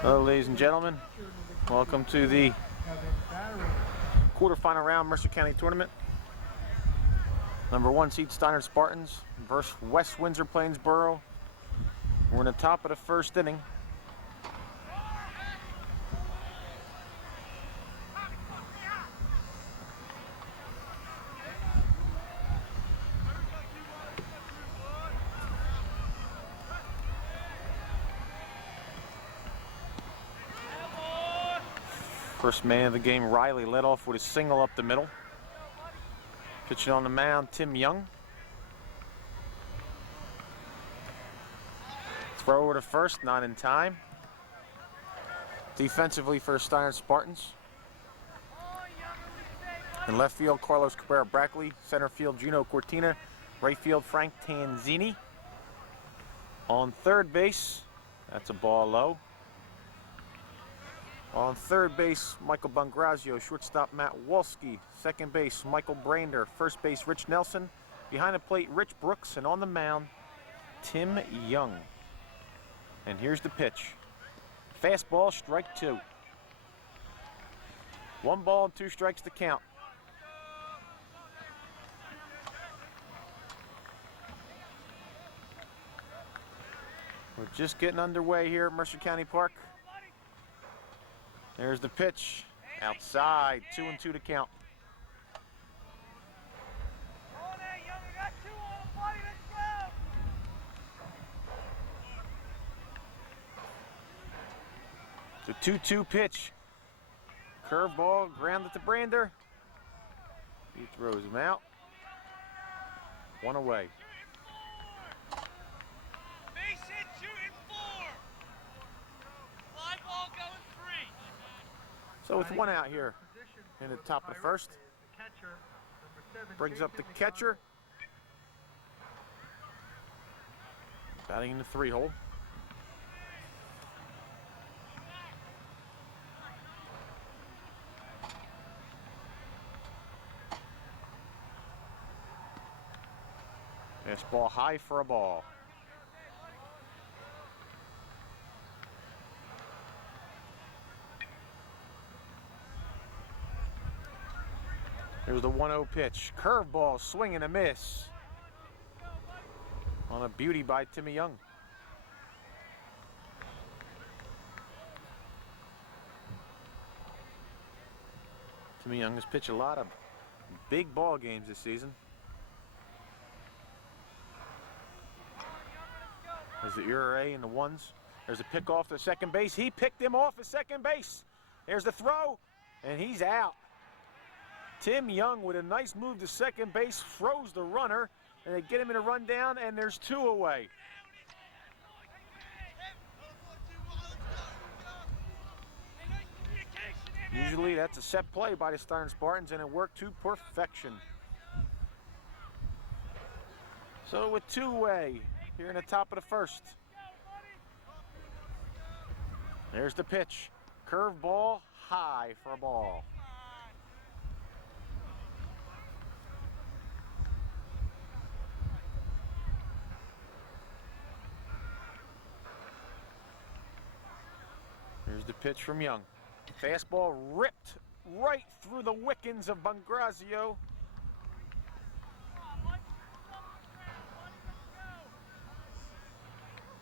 Hello, ladies and gentlemen. Welcome to the quarterfinal round Mercer County Tournament. Number 1 seed Steinert Spartans versus West Windsor Plainsboro. We're in the top of the first inning. First man of the game, Riley, led off with a single up the middle. Pitching on the mound, Tim Young. Throw over to first, not in time. Defensively for Steinert Spartans. In left field, Carlos Cabrera-Brackley. Center field, Gino Cortina. Right field, Frank Tanzini. On third base, that's a ball low. On third base, Michael Bungrazio. Shortstop, Matt Wolski. Second base, Michael Brander. First base, Rich Nelson. Behind the plate, Rich Brooks. And on the mound, Tim Young. And here's the pitch. Fastball, strike 2. 1 ball and 2 strikes to count. We're just getting underway here at Mercer County Park. There's the pitch. Outside, 2-2 to count. The 2-2 pitch. Curveball, grounded to Brander. He throws him out. 1 away. Base hit, shooting 4. Fly ball going 3. So with 1 out here in the top of the first. Brings up the catcher. Batting in the 3-hole. Fastball high for a ball. Here's the 1-0 pitch. Curveball, swing and a miss. On a beauty by Timmy Young. Timmy Young has pitched a lot of big ball games this season. There's the ERA and the 1s. There's a pick off to second base. He picked him off at second base. There's the throw, and he's out. Tim Young with a nice move to second base, throws the runner, and they get him in a rundown, and there's 2 away. Usually that's a set play by the Steinert Spartans, and it worked to perfection. So with 2 away, here in the top of the first. There's the pitch. Curveball, high for a ball. Here's the pitch from Young. Fastball ripped right through the wickens of Bungrazio.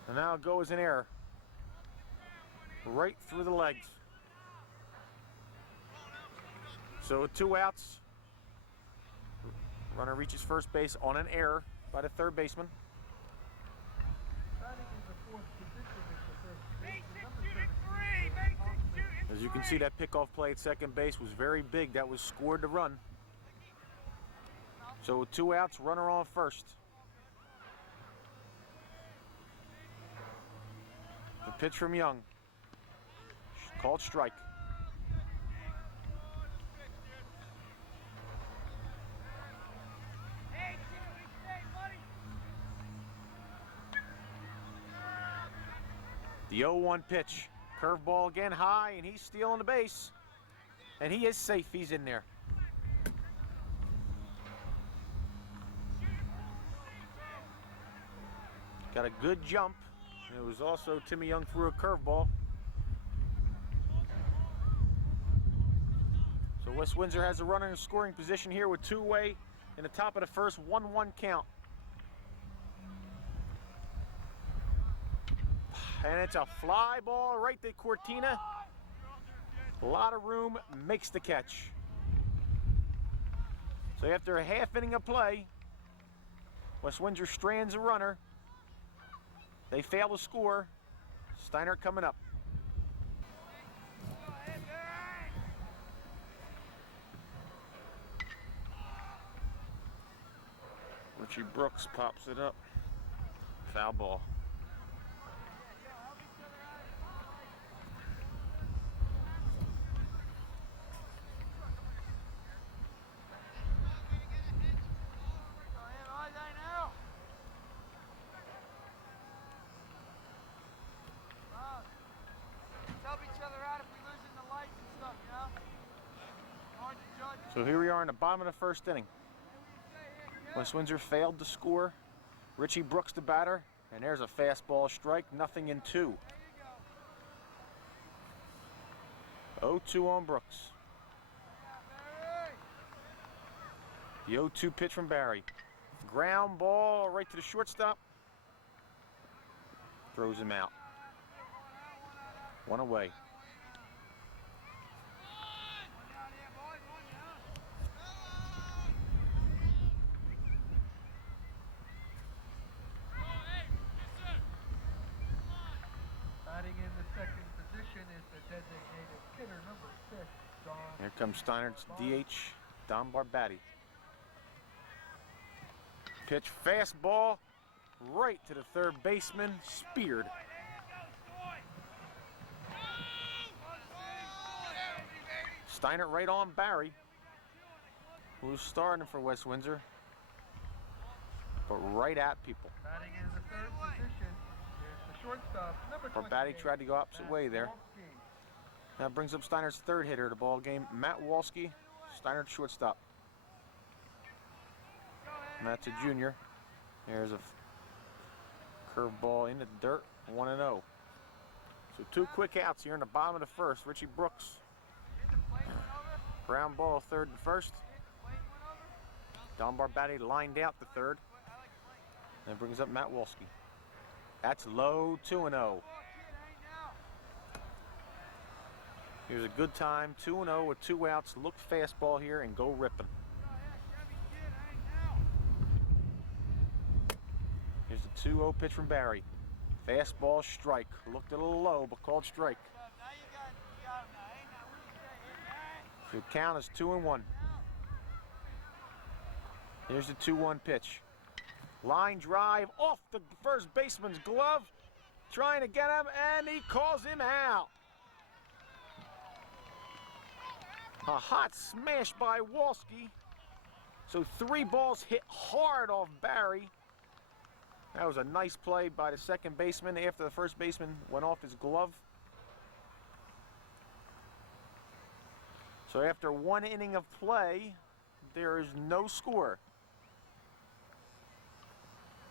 And now it goes in air. Right through the legs. So 2 outs. Runner reaches first base on an error by the third baseman. As you can see, that pickoff play at second base was very big. That was scored to run. So 2 outs, runner on first. The pitch from Young. Called strike. The 0-1 pitch. Curveball again high, and he's stealing the base. And he is safe. He's in there. Got a good jump. It was also Timmy Young threw a curveball. So West Windsor has a runner in scoring position here with 2 away in the top of the first, 1-1 count. And it's a fly ball right to Cortina. A lot of room, makes the catch. So after a half inning of play, West Windsor strands a runner. They fail to score. Steinert coming up. Richie Brooks pops it up. Foul ball. So here we are in the bottom of the first inning. West Windsor failed to score. Richie Brooks the batter, and there's a fastball strike, nothing in 2. 0-2 on Brooks. The 0-2 pitch from Barry. Ground ball right to the shortstop. Throws him out. 1 away. Here comes Steinert's DH, Don Barbatti. Pitch, fastball, right to the third baseman, speared. Steinert right on Barry, who's starting for West Windsor, but right at people. Batting in the third position is the shortstop, number 28. Barbatti tried to go opposite way there. That brings up Steinert's third hitter of the ball game, Matt Walski, Steinert shortstop. Matt's a junior. There's a curveball in the dirt, 1-0. So 2 quick outs here in the bottom of the first. Richie Brooks. Ground ball, third and first. Don Barbatti lined out the third. That brings up Matt Walski. That's low, 2-0. Here's a good time, 2-0 with 2 outs. Look fastball here and go ripping. Here's the 2-0 pitch from Barry. Fastball, strike. Looked a little low, but called strike. So count is 2-1. Here's the 2-1 pitch. Line drive off the first baseman's glove. Trying to get him, and he calls him out. A hot smash by Walski. So 3 balls hit hard off Barry. That was a nice play by the second baseman after the first baseman went off his glove. So after 1 inning of play, there is no score.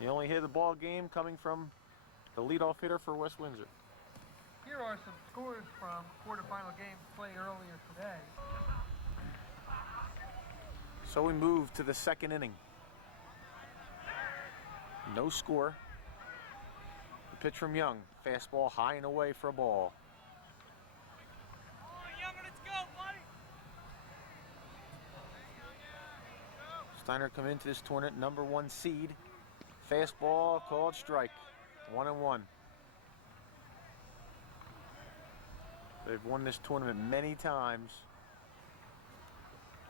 The only hit of the ball game coming from the leadoff hitter for West Windsor. Here are some scores from quarterfinal games played earlier today. So we move to the second inning. No score. The pitch from Young. Fastball high and away for a ball. Steinert come into this tournament #1 seed. Fastball called strike. 1-1. They've won this tournament many times.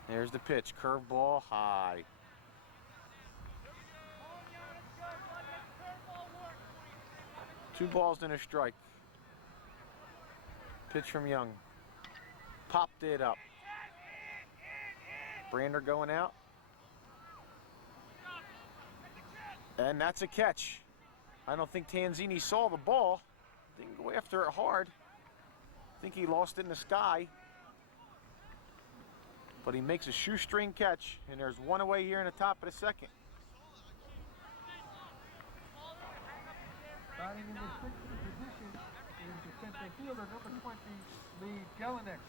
There's the pitch. Curveball high. Two balls and a strike. Pitch from Young. Popped it up. Brander going out. And that's a catch. I don't think Tanzini saw the ball. Didn't go after it hard. I think he lost it in the sky. But he makes a shoestring catch, and there's one away here in the top of the second. Batting in the sixth position is the center fielder, number 20, Lee Jelinek.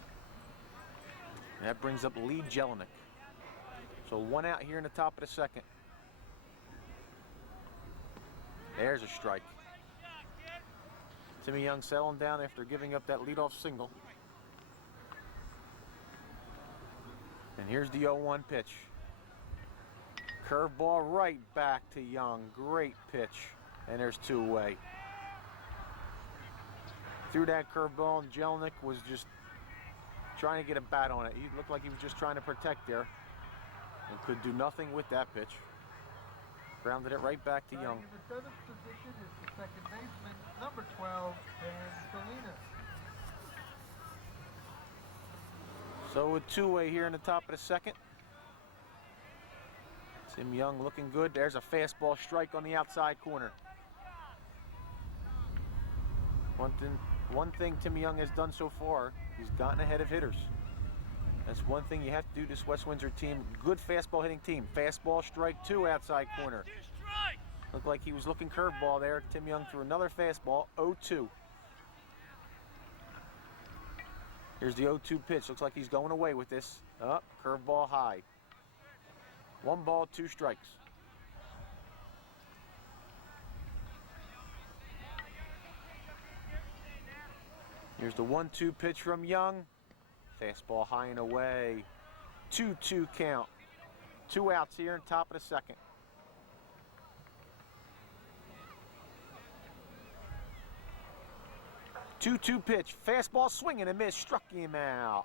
And that brings up Lee Jelinek. So 1 out here in the top of the second. There's a strike. Timmy Young settling down after giving up that leadoff single. And here's the 0-1 pitch. Curveball right back to Young. Great pitch. And there's 2 away. Threw that curveball, and Jelinek was just trying to get a bat on it. He looked like he was just trying to protect there and could do nothing with that pitch. Grounded it right back to Young. In the 7th position is the second baseman, number 12, Dan Salinas. So a 2-way here in the top of the second. Tim Young looking good. There's a fastball strike on the outside corner. One thing Tim Young has done so far, he's gotten ahead of hitters. That's one thing you have to do this West Windsor team. Good fastball hitting team. Fastball strike 2 outside corner. Looked like he was looking curveball there. Tim Young threw another fastball, 0-2. Here's the 0-2 pitch. Looks like he's going away with this. Up, curveball high. 1 ball, 2 strikes. Here's the 1-2 pitch from Young. Fastball high and away. 2-2 count. 2 outs here in top of the second. Two-two pitch. Fastball swing and a miss. Struck him out.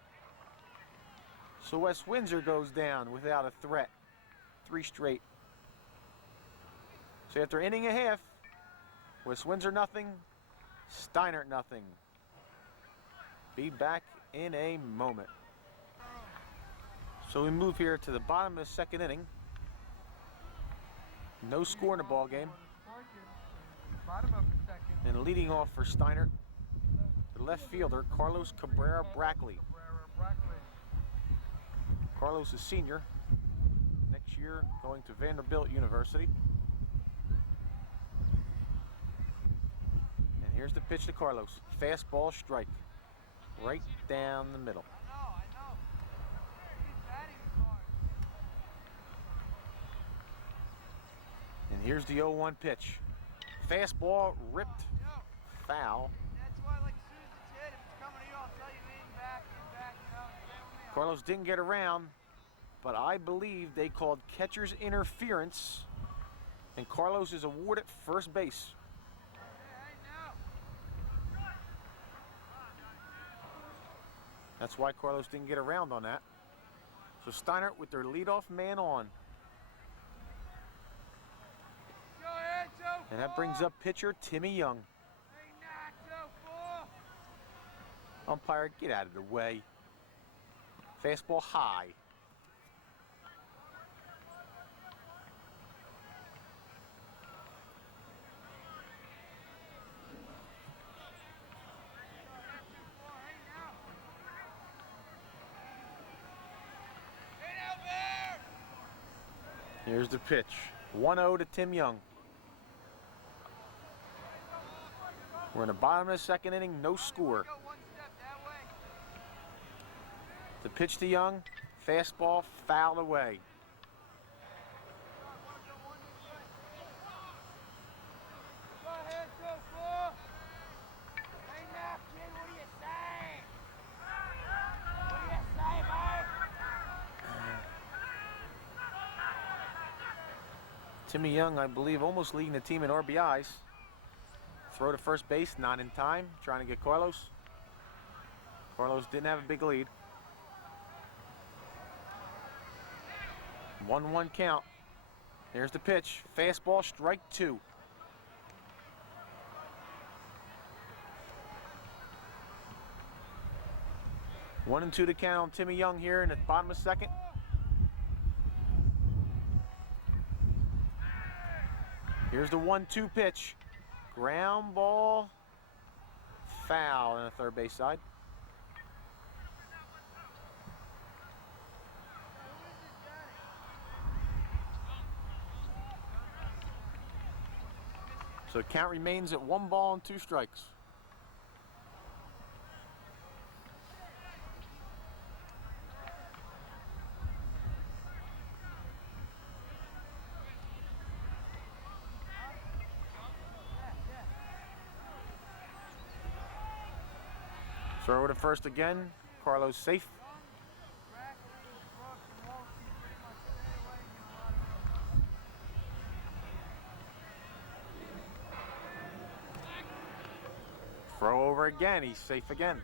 So West Windsor goes down without a threat. 3 straight. So after inning and a half, West Windsor nothing, Steinert nothing. Be back in a moment. So we move here to the bottom of the second inning. No score in the ball game. Bottom of the second. And leading off for Steinert, the left fielder, Carlos Cabrera Brackley. Carlos is senior. Next year going to Vanderbilt University. And here's the pitch to Carlos. Fastball strike. Right down the middle. I know. He's batting hard. And here's the 0-1 pitch. Fastball ripped foul. That's why, like, as soon as it's hit, if it's coming to you, I'll tell you in back, you know. Stay with me. Carlos didn't get around, but I believe they called catcher's interference, and Carlos is awarded first base. That's why Carlos didn't get around on that. So Steinert with their leadoff man on. Go ahead, Joe. And that brings up pitcher Timmy Young. Hey, Nacho, four. Umpire, get out of the way. Fastball high. Here's the pitch. 1-0 to Tim Young. We're in the bottom of the second inning, no score. Go one step that way. The pitch to Young, fastball fouled away. Go ahead, Joe, four. Hey, now, kid, what do you say? What do you say, mate? Timmy Young, I believe, almost leading the team in RBIs. Throw to first base, not in time, trying to get Carlos. Carlos didn't have a big lead. 1-1 count. Here's the pitch. Fastball, strike 2. One and 2 to count on Timmy Young here in the bottom of the second. Here's the 1-2 pitch. Ground ball, foul on the third base side. So the count remains at 1 ball and 2 strikes. Throw to first again. Carlos safe. Throw over again. He's safe again.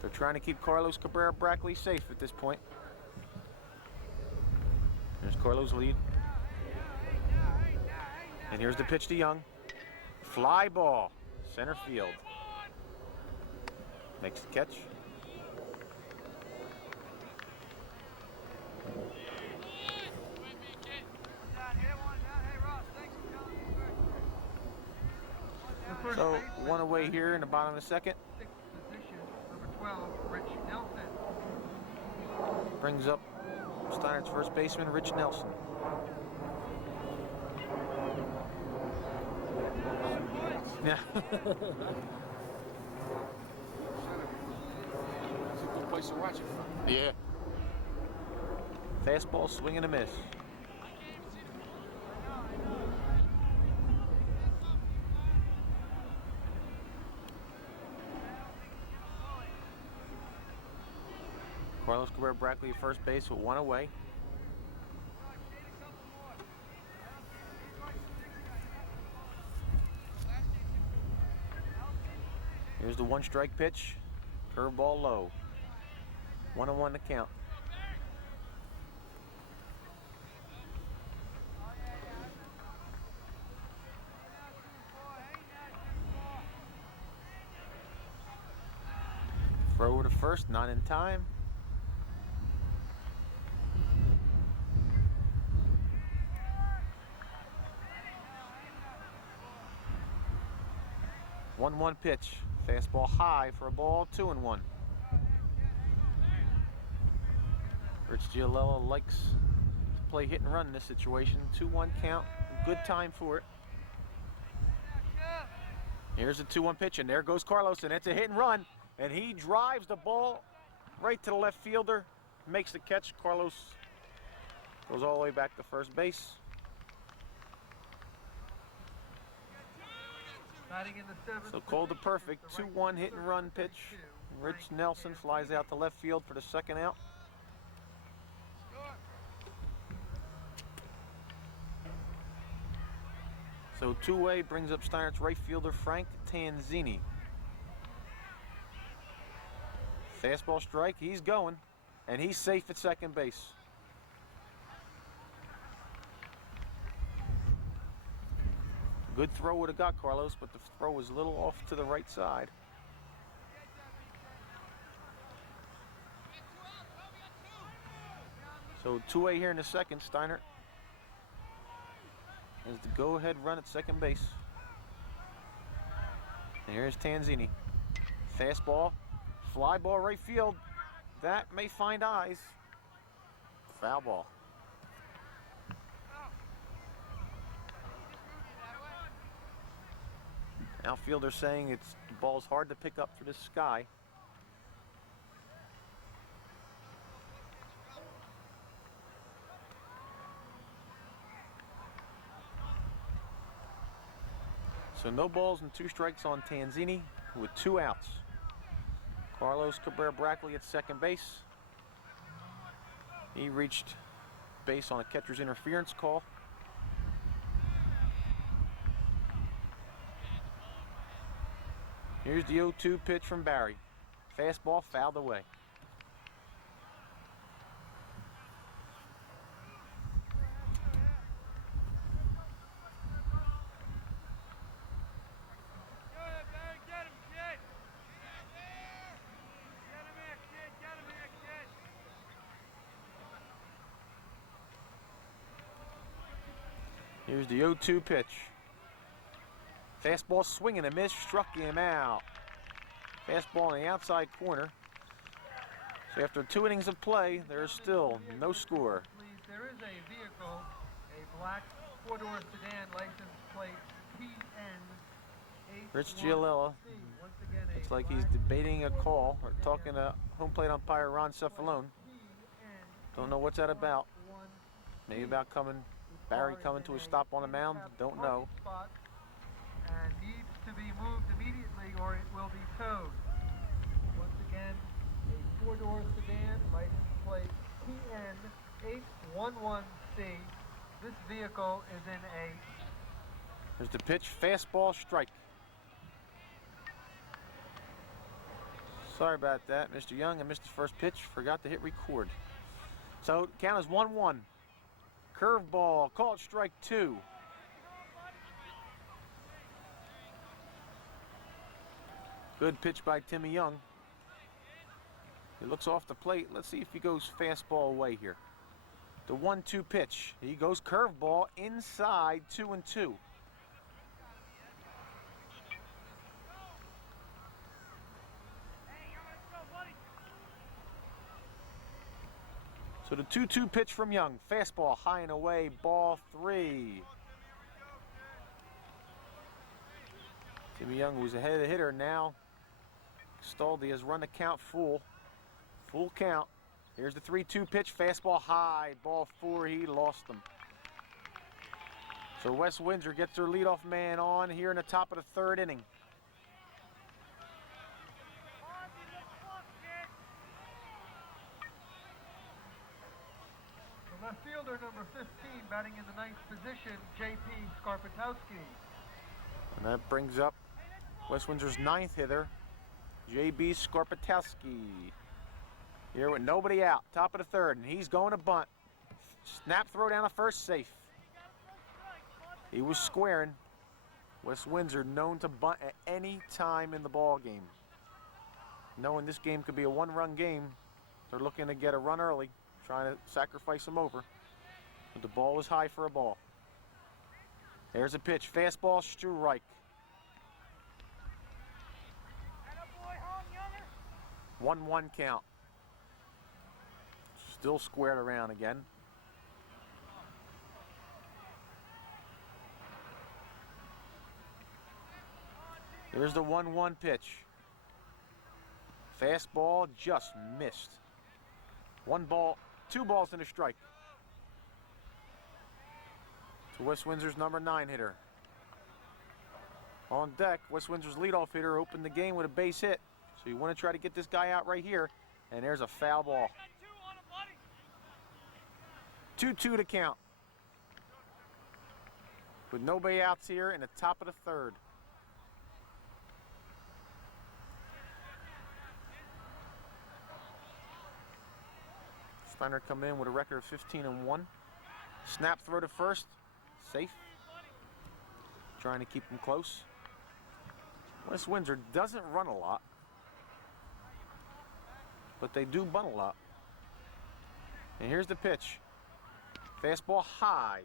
They're trying to keep Carlos Cabrera-Brackley safe at this point. Here's Carlos' lead. And here's the pitch to Young. Fly ball. Center field. Makes the catch. So one away here in the bottom of the second. Sixth position, number 12, Rich Nelson. Brings up Steinert's first baseman, Rich Nelson. Yeah. It's a good place to watch it from. Yeah. Fastball, swing and a miss. Carlos Cabrera-Brackley at first base with one away. Here's the one strike pitch. Curveball low. 1-1 to count. Throw to first, not in time. One pitch. Fastball high for a ball, 2-1. Rich Giolella likes to play hit and run in this situation. 2-1 count. Good time for it. Here's a 2-1 pitch, and there goes Carlos, and it's a hit and run. And he drives the ball right to the left fielder, makes the catch. Carlos goes all the way back to first base. Batting in the seventh So called the position is perfect the right 2-1 hit and fielder, run pitch. 32, Rich Frank Nelson flies Mancini. out to left field for the second out. So two-way brings up Steinert's right fielder, Frank Tanzini. Fastball strike, he's going, and he's safe at second base. Good throw would have got Carlos, but the throw was a little off to the right side. So two-way here in the second. Steinert has the go-ahead run at second base. And here's Tanzini. Fastball, fly ball right field. That may find eyes. Foul ball. Outfielder saying the ball's hard to pick up for the sky. So no balls and 2 strikes on Tanzini with 2 outs. Carlos Cabrera-Brackley at second base. He reached base on a catcher's interference call. Here's the 0-2 pitch from Barry. Fastball fouled away. Here's the 0-2 pitch. Fastball swing and a miss, struck him out. Fastball in the outside corner. So after 2 innings of play, there's still no score. There is a vehicle, a black 4-door sedan license plate PN. Rich Giolella looks like he's debating a call or talking to home plate umpire Ron Cefalone. Don't know what's that about. Maybe about Barry coming to a stop on the mound. Don't know. And needs to be moved immediately or it will be towed. four-door sedan, license plate TN811C. This vehicle is in a... There's the pitch, fastball, strike. Sorry about that, Mr. Young. I missed the first pitch, forgot to hit record. So count is 1-1. Curveball, called strike 2. Good pitch by Timmy Young. He looks off the plate. Let's see if he goes fastball away here. The 1-2 pitch. He goes curveball inside, 2-2. So the 2-2 pitch from Young. Fastball high and away, ball 3. Timmy Young, who's ahead of the hitter now. Staldy has run the count full. Full count. Here's the 3-2 pitch. Fastball high, ball 4. He lost them. So West Windsor gets their leadoff man on here in the top of the 3rd inning. The left fielder, number 15, batting in the 9th position, J.P. Skarpetowski. And that brings up West Windsor's 9th hitter, J.B. Skarpetowski. Here with nobody out, top of the 3rd, and he's going to bunt. Snap throw down to first, safe. He was squaring. West Windsor known to bunt at any time in the ball game. Knowing this game could be a 1-run game, they're looking to get a run early, trying to sacrifice them over. But the ball was high for a ball. There's a pitch, fastball, strike. 1-1 count. Still squared around again. Here's the 1-1 pitch. Fastball just missed. 1 ball, 2 balls and a strike. To West Windsor's number 9 hitter. On deck, West Windsor's leadoff hitter opened the game with a base hit. So you want to try to get this guy out right here. And there's a foul ball. 2-2 to count. With nobody outs here in the top of the 3rd. Steinert come in with a record of 15-1. Snap throw to first. Safe. Trying to keep him close. West Windsor doesn't run a lot, but they do bunt a lot. And here's the pitch. Fastball high.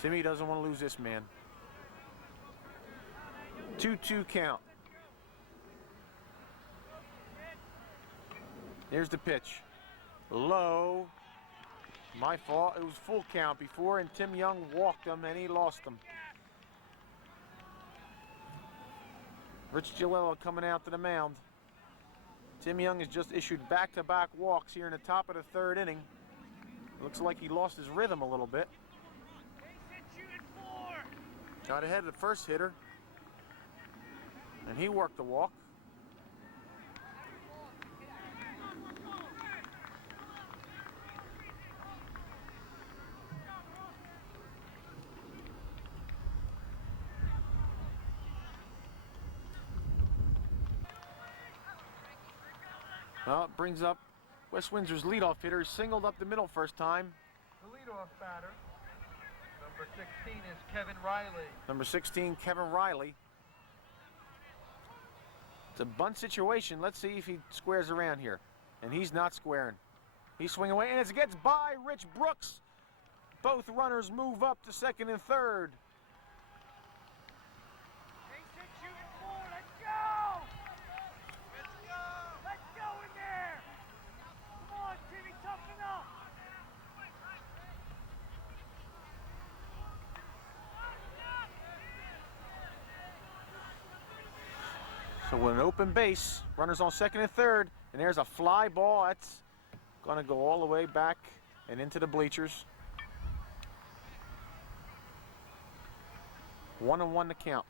Timmy doesn't want to lose this man. 2-2 count. Here's the pitch. Low. My fault. It was full count before, and Tim Young walked him, and he lost him. Rich Gillella coming out to the mound. Tim Young has just issued back-to-back walks here in the top of the 3rd inning. Looks like he lost his rhythm a little bit. Got ahead of the first hitter, and he worked the walk. Well, it brings up West Windsor's leadoff hitter. Singled up the middle first time. The leadoff batter, number 16, is Kevin Riley. Number 16, Kevin Riley. It's a bunt situation. Let's see if he squares around here. And he's not squaring. He's swinging away, and it gets by Rich Brooks. Both runners move up to 2nd and 3rd. So with an open base, runners on 2nd and 3rd, and there's a fly ball. That's going to go all the way back and into the bleachers. 1-1 to count.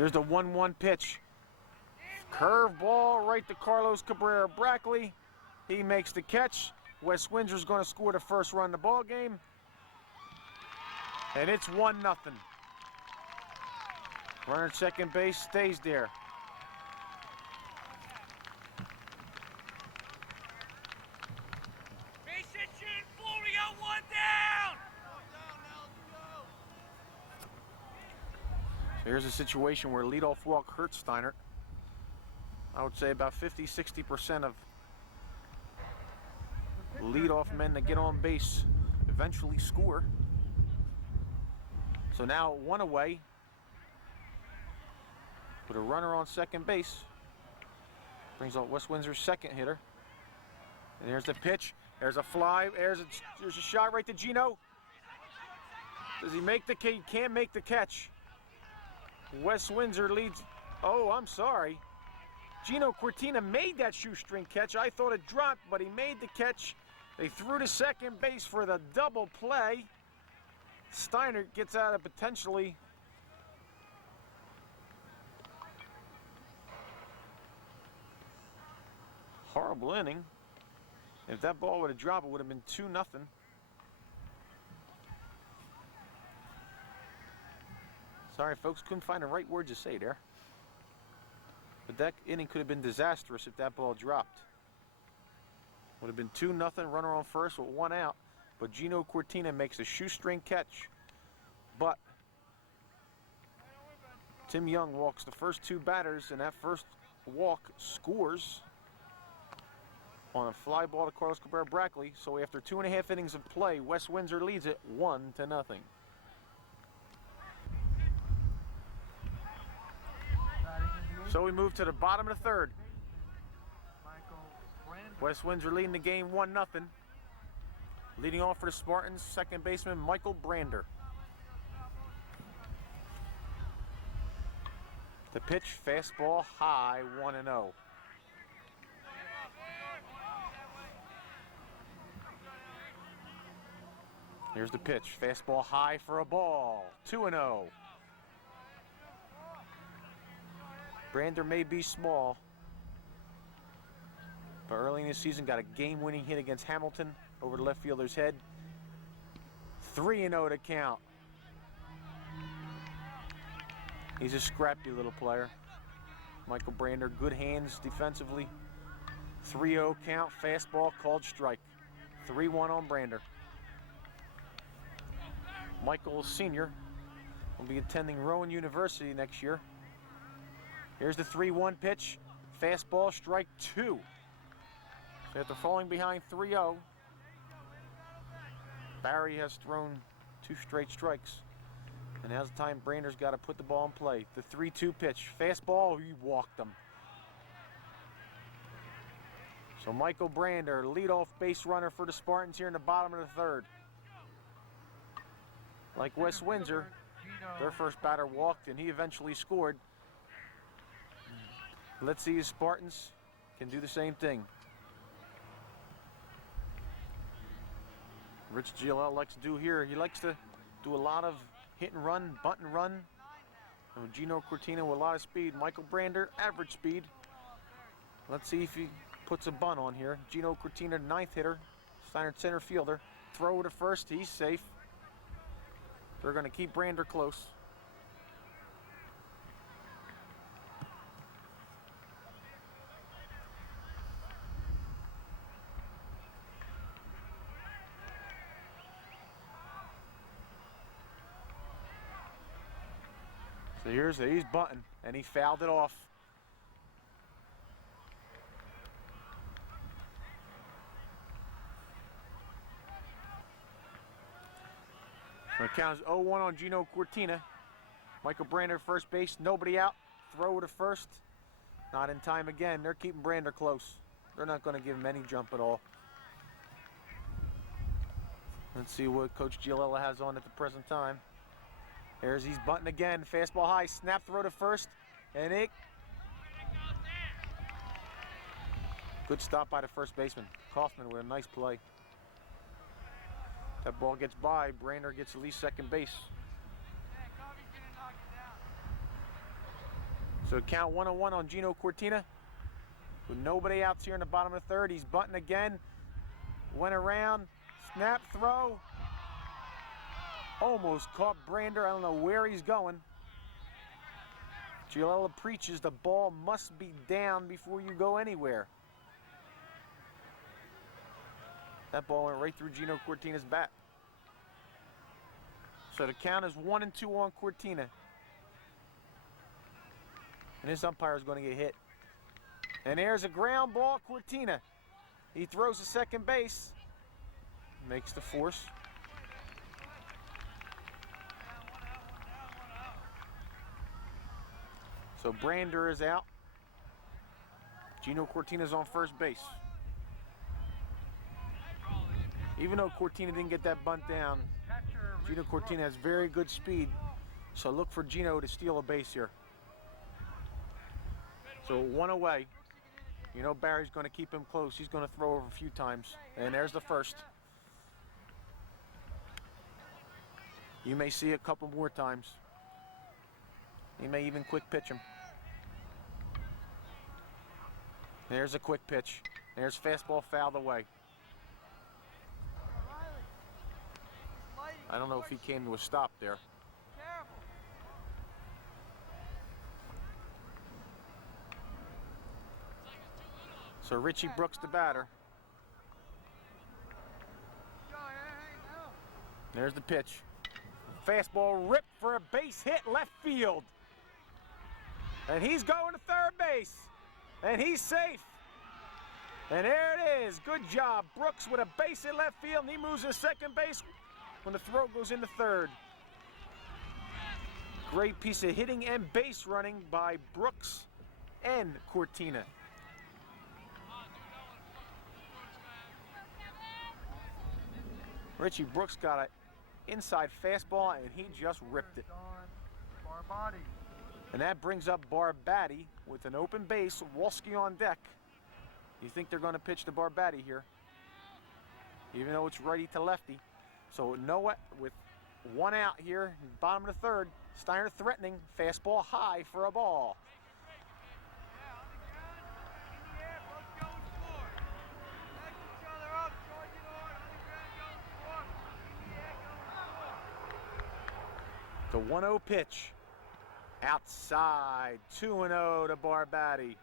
Here's the 1-1 pitch. Curve ball right to Carlos Cabrera Brackley. He makes the catch. West Windsor's going to score the first run of the ball game. And it's 1-0. Runner at second base stays there. Base hit, shooting full. We got one down. So here's a situation where leadoff walk hurts Steinert. I would say about 50–60% of leadoff men that get on base eventually score. So now 1 away with a runner on second base. Brings out West Windsor's second hitter. And there's the pitch. There's a fly. There's a shot right to Gino. Does he make the catch? He can't make the catch. West Windsor leads. Oh, I'm sorry. Gino Cortina made that shoestring catch. I thought it dropped, but he made the catch. They threw to second base for the double play. Steinert gets out of potentially horrible inning. If that ball would have dropped, it would have been 2-0. Sorry, folks, couldn't find the right words to say there. But that inning could have been disastrous if that ball dropped. Would have been 2-0, runner on first with 1 out. But Gino Cortina makes a shoestring catch. But Tim Young walks the first 2 batters, and that first walk scores on a fly ball to Carlos Cabrera Brackley. So after 2.5 innings of play, West Windsor leads it 1-0. So we move to the bottom of the third. West Windsor leading the game 1-0. Leading off for the Spartans, second baseman Michael Brander. The pitch, fastball high, 1-0. Here's the pitch, fastball high for a ball, 2-0. Brander may be small, but early in the season got a game-winning hit against Hamilton over the left fielder's head. 3-0 to count. He's a scrappy little player. Michael Brander, good hands defensively. 3-0 count, fastball called strike. 3-1 on Brander. Michael Sr. will be attending Rowan University next year. Here's the 3-1 pitch, fastball, strike 2. So after falling behind 3-0, Barry has thrown 2 straight strikes. And now's the time Brander's got to put the ball in play. The 3-2 pitch, fastball, he walked him. So Michael Brander, leadoff base runner for the Spartans here in the bottom of the third. Like West Windsor, their first batter walked and he eventually scored. Let's see if Spartans can do the same thing. Rich GLL likes to do here, he likes to do a lot of hit and run, bunt and run. And Gino Cortina with a lot of speed. Michael Brander, average speed. Let's see if he puts a bunt on here. Gino Cortina, 9th hitter. Steinert, center fielder. Throw to first, he's safe. They're going to keep Brander close. So he's bunting, and he fouled it off. So it counts 0-1 on Gino Cortina. Michael Brander, first base, nobody out. Throw to first. Not in time again. They're keeping Brander close. They're not going to give him any jump at all. Let's see what Coach Giolella has on at the present time. He's bunting again. Fastball high, snap throw to first, and it. Good stop by the first baseman. Kaufman with a nice play. That ball gets by, Brander gets at least second base. So count 1-1 on Gino Cortina. With nobody out here in the bottom of the third, he's bunting again. Went around, snap, throw. Almost caught Brander. I don't know where he's going. Giolella preaches the ball must be down before you go anywhere. That ball went right through Gino Cortina's bat. So the count is 1-2 on Cortina. And this umpire is going to get hit. And there's a ground ball, Cortina. He throws to second base. Makes the force. So Brander is out. Gino Cortina's on first base. Even though Cortina didn't get that bunt down, Gino Cortina has very good speed. So look for Gino to steal a base here. So one away. You know Barry's going to keep him close. He's going to throw over a few times. And there's the first. You may see a couple more times. He may even quick pitch him. There's a quick pitch. There's fastball fouled away. I don't know if he came to a stop there. So Richie Brooks, the batter. There's the pitch. Fastball ripped for a base hit left field. And he's going to third base. And he's safe. And there it is. Good job. Brooks with a base hit left field, and he moves to second base when the throw goes into third. Great piece of hitting and base running by Brooks and Cortina. Richie Brooks got an inside fastball, and he just ripped it. And that brings up Barbati with an open base, Wolski on deck. You think they're going to pitch to Barbati here, even though it's righty to lefty. So Noah with one out here, bottom of the third. Steinert threatening, fastball high for a ball. The 1-0 pitch. Outside, 2-0 to Barbati.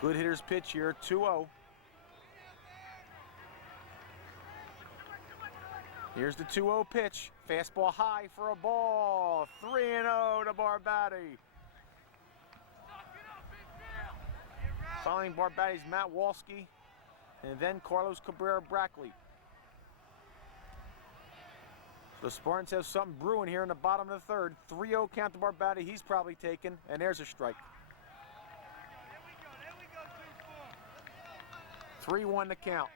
Good hitter's pitch here, 2-0. Here's the 2-0 pitch. Fastball high for a ball. 3-0 to Barbati. Following Barbati's Matt Wolski, and then Carlos Cabrera-Brackley. The Spartans have something brewing here in the bottom of the third. 3-0 count to Barbati. He's probably taken, and there's a strike. 3-1 to count.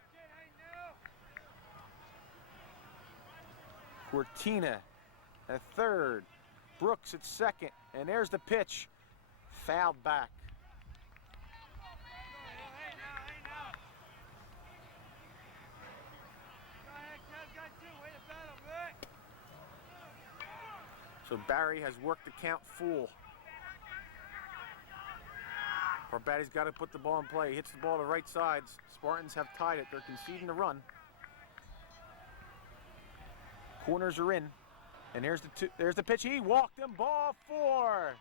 Cortina at third. Brooks at second, and there's the pitch. Fouled back. So Barry has worked the count full. Barbati's got to put the ball in play. Hits the ball to the right sides. Spartans have tied it. They're conceding the run. Corners are in. And there's the pitch. He walked him. Ball 4.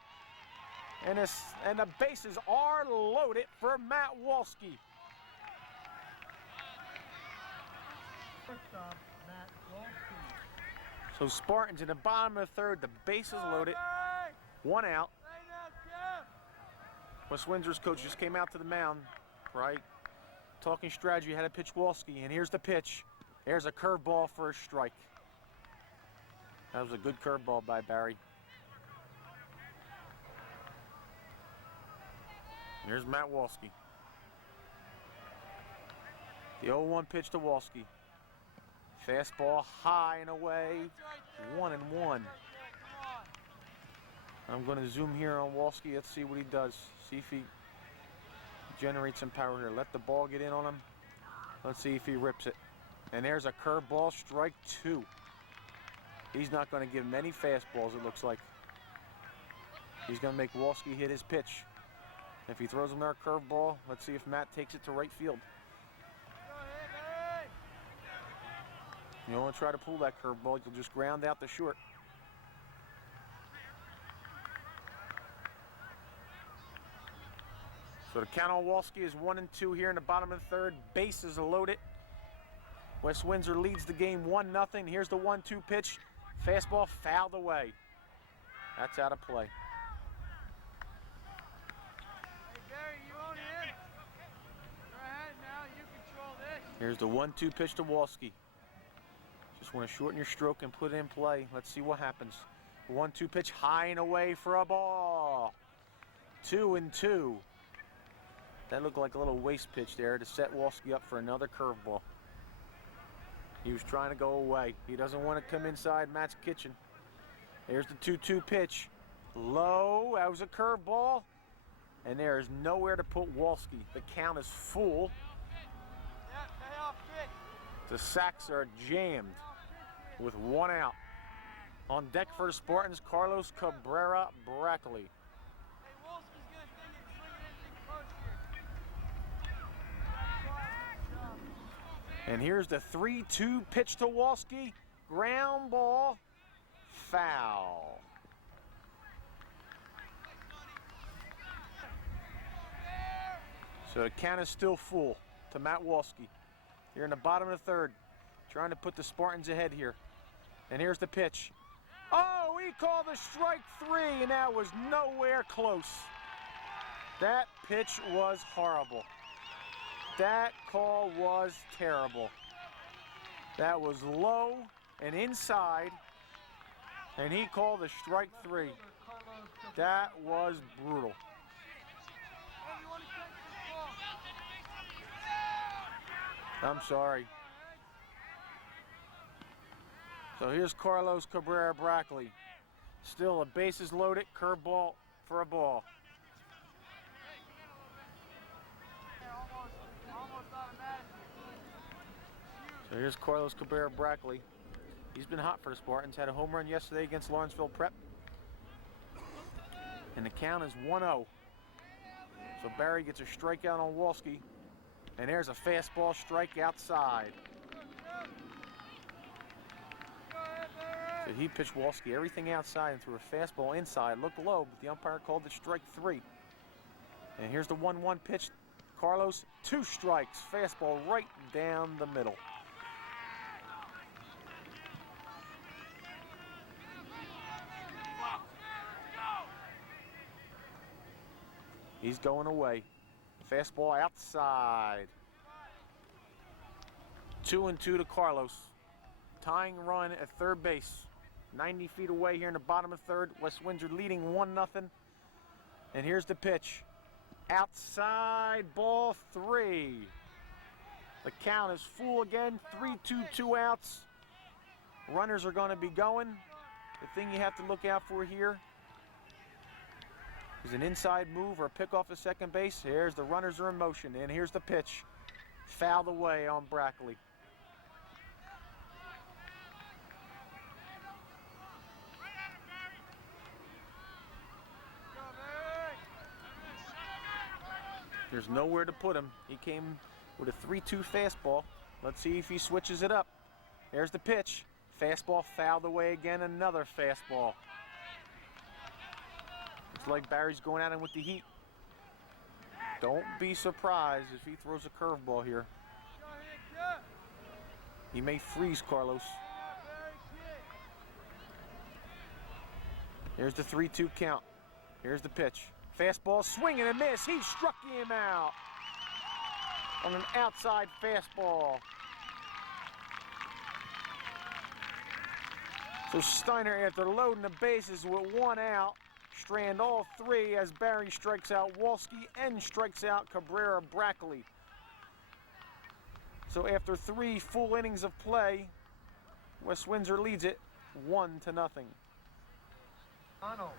And the bases are loaded for Matt Wolski. So Spartans in the bottom of the third. The bases loaded. 1 out. West Windsor's coach just came out to the mound, right? Talking strategy, had to pitch Wolski, and here's the pitch. There's a curveball for a strike. That was a good curveball by Barry. Here's Matt Wolski. The 0-1 pitch to Wolski. Fastball high and away. 1-1. I'm going to zoom here on Wolski. Let's see what he does. See if he generates some power here. Let the ball get in on him. Let's see if he rips it. And there's a curveball, strike 2. He's not going to give him any fastballs, it looks like. He's going to make Walski hit his pitch. If he throws him our curveball, let's see if Matt takes it to right field. You don't want to try to pull that curveball, you'll just ground out the short. So the count on Walski is 1-2 here in the bottom of the third. Bases are loaded. West Windsor leads the game 1-0. Here's the 1-2 pitch. Fastball fouled away. That's out of play. Hey, Barry, you on in? Go ahead now, you control this. Here's the 1-2 pitch to Walski. Just want to shorten your stroke and put it in play. Let's see what happens. 1-2 pitch high and away for a ball. 2-2. That looked like a little waste pitch there to set Walski up for another curveball. He was trying to go away. He doesn't want to come inside Matt's kitchen. There's the 2-2 pitch. Low, that was a curveball. And there is nowhere to put Walski. The count is full. Yeah, pay off pitch. The sacks are jammed with 1 out. On deck for the Spartans, Carlos Cabrera Brackley. Hey, Wolski's gonna think it's swinging anything close here. And here's the 3-2 pitch to Walski. Ground ball. Foul. So the count is still full to Matt Walski. Here in the bottom of the third. Trying to put the Spartans ahead here. And here's the pitch. Oh, he called a strike 3, and that was nowhere close. That pitch was horrible. That call was terrible. That was low and inside, and he called a strike 3. That was brutal. Hey, you wanna take this ball? I'm sorry. So here's Carlos Cabrera Brackley. Still a bases loaded, curveball for a ball. Almost automatic. So here's Carlos Cabrera Brackley. He's been hot for the Spartans. Had a home run yesterday against Lawrenceville Prep. And the count is 1-0. So Barry gets a strikeout on Walski. And there's a fastball strike outside. So he pitched Walski everything outside and threw a fastball inside. Looked low, but the umpire called it strike 3. And here's the 1-1 pitch. Carlos, 2 strikes. Fastball right down the middle. He's going away. Fastball outside. 2-2 to Carlos. Tying run at third base. 90 feet away here in the bottom of third. West Windsor leading 1-0. And here's the pitch. Outside, ball 3. The count is full again. 3-2, 2 outs. Runners are going to be going. The thing you have to look out for here is an inside move or a pick off of second base. Here's the runners are in motion, and here's the pitch. Fouled away on Brackley. There's nowhere to put him. He came with a 3-2 fastball. Let's see if he switches it up. There's the pitch. Fastball fouled away again, another fastball. Looks like Barry's going at him with the heat. Don't be surprised if he throws a curveball here. He may freeze Carlos. Here's the 3-2 count. Here's the pitch. Fastball, swing and a miss. He struck him out on an outside fastball. So Steinert, after loading the bases with 1 out, strand all 3 as Barry strikes out Walski and strikes out Cabrera Brackley. So after 3 full innings of play, West Windsor leads it 1-0. Arnold.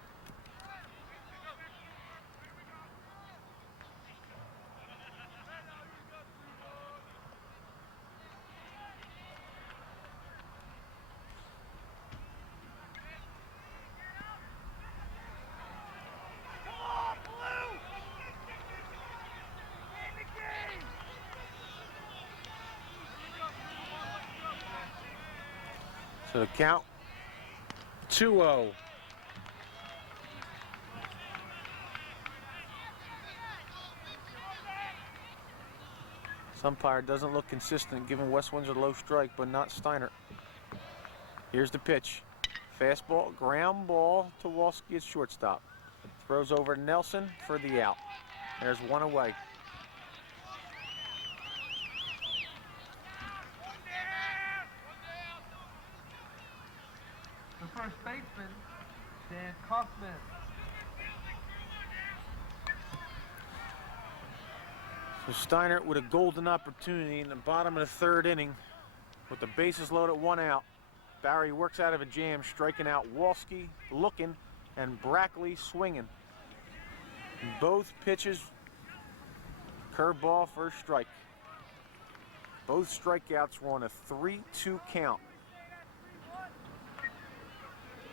So the count 2-0. This umpire doesn't look consistent, giving West Windsor low strike, but not Steinert. Here's the pitch. Fastball, ground ball to Walski at shortstop. Throws over to Nelson for the out. There's one away. The first baseman, Dan Kaufman. So Steinert with a golden opportunity in the bottom of the third inning with the bases loaded, one out. Barry works out of a jam, striking out Walski looking and Brackley swinging. Both pitches, curveball, first strike. Both strikeouts were on a 3-2 count.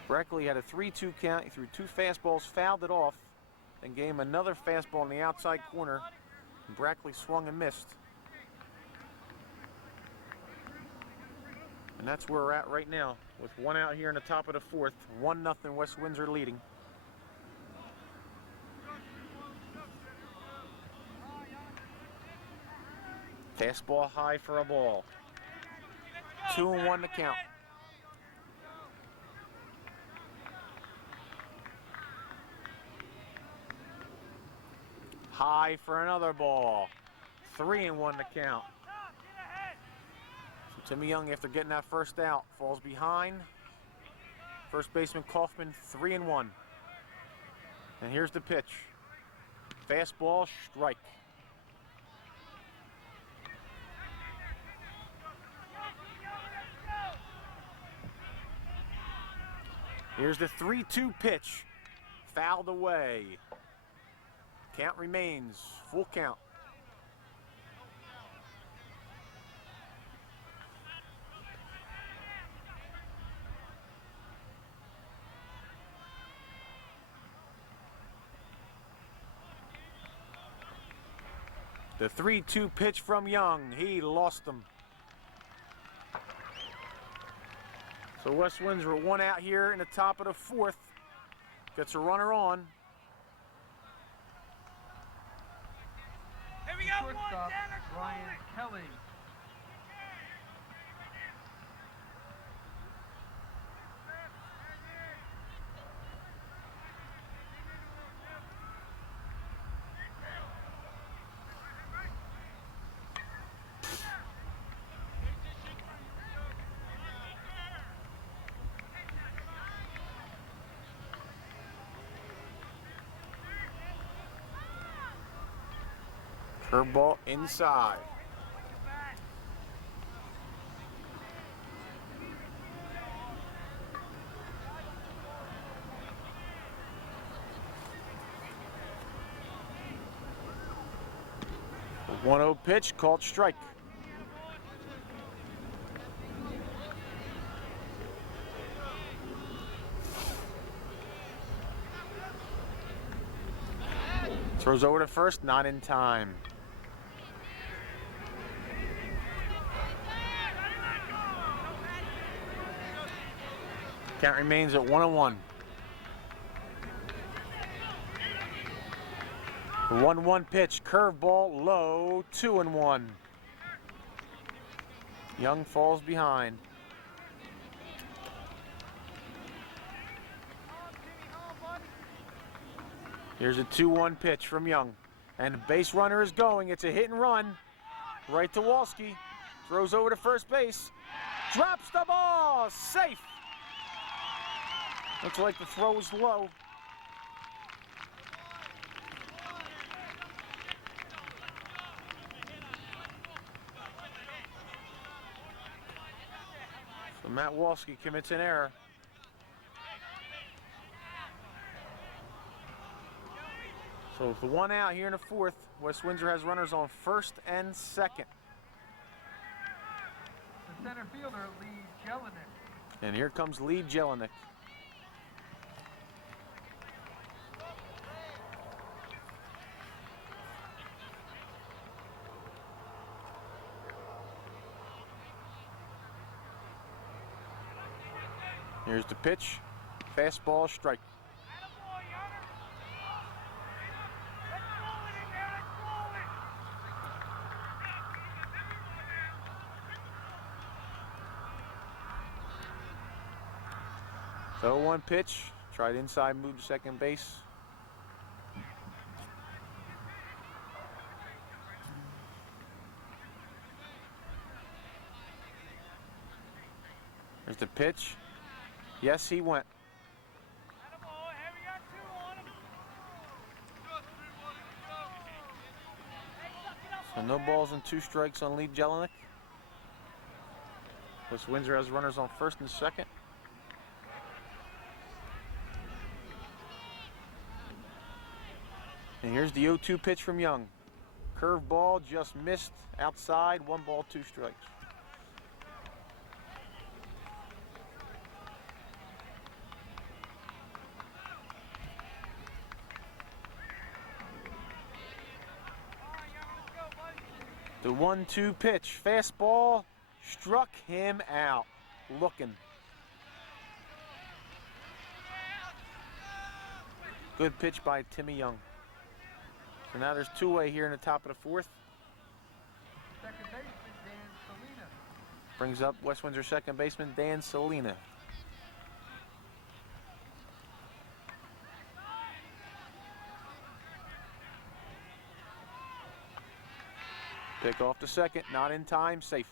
Brackley had a 3-2 count. He threw two fastballs, fouled it off, then gave him another fastball in the outside corner. Brackley swung and missed. And that's where we're at right now, with one out here in the top of the fourth. 1-0 West Windsor leading. Fastball high for a ball. 2-1 to count. High for another ball. 3-1 to count. So Timmy Young, after getting that first out, falls behind. First baseman Kaufman, 3-1. And here's the pitch. Fastball, strike. Here's the 3-2 pitch. Fouled away. Count remains, full count. The 3-2 pitch from Young, he lost them. So West Windsor one out here in the top of the fourth. Gets a runner on. Here we go, Shortstop, Ryan Kelly. Curveball inside. The 1-0 pitch called strike. Throws over to first, not in time. Count remains at 1-1. The 1-1 pitch, curveball, low, 2-1. Young falls behind. Here's a 2-1 pitch from Young. And the base runner is going. It's a hit and run. Right to Walski. Throws over to first base. Drops the ball. Safe. Looks like the throw was low. So Matt Walski commits an error. So with the one out here in the fourth, West Windsor has runners on first and second. The center fielder, Lee Jelinek. And here comes Lee Jelinek. Here's the pitch. Fastball, strike. So 1 pitch. Tried inside, moved to second base. There's the pitch. Yes, he went. So no balls and 2 strikes on Lee Jelinek. West Windsor has runners on first and second. And here's the 0-2 pitch from Young. Curve ball, just missed outside. 1 ball, 2 strikes. The 1-2 pitch, fastball, struck him out. Looking. Good pitch by Timmy Young. So now there's 2-way here in the top of the 4th. Second baseman, Dan Salina. Brings up West Windsor second baseman Dan Salina. Pick off the second, not in time, safe.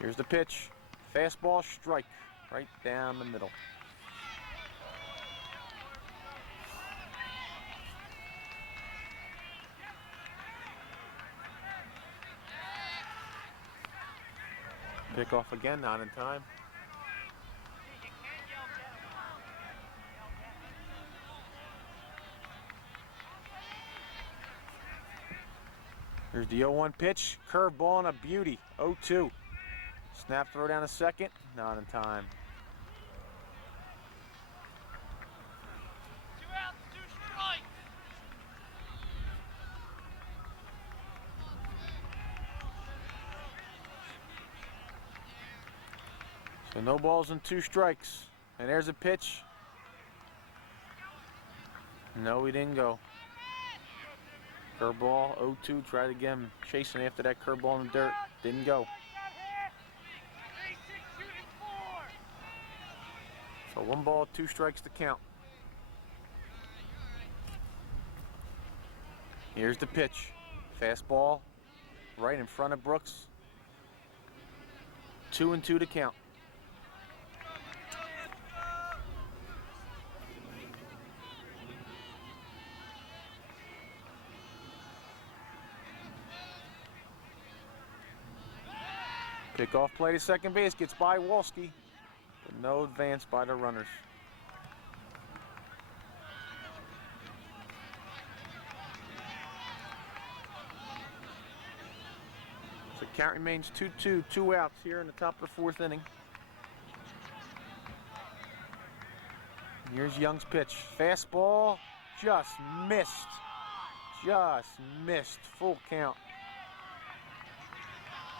Here's the pitch. Fastball, strike, right down the middle. Pick off again, not in time. Here's the 0-1 pitch. Curveball and a beauty. 0-2. Snap throw down to second, not in time. 2 outs, 2 strikes. So no balls and 2 strikes. And there's a pitch. No, he didn't go. Curveball, 0-2, tried again. Chasing after that curveball in the dirt. Didn't go. So 1 ball, 2 strikes to count. Here's the pitch. Fastball, right in front of Brooks. 2-2 to count. Pickoff play to second base, gets by Walski, but no advance by the runners. So count remains 2-2, 2 outs here in the top of the 4th inning. Here's Young's pitch. Fastball, just missed. Just missed. Full count.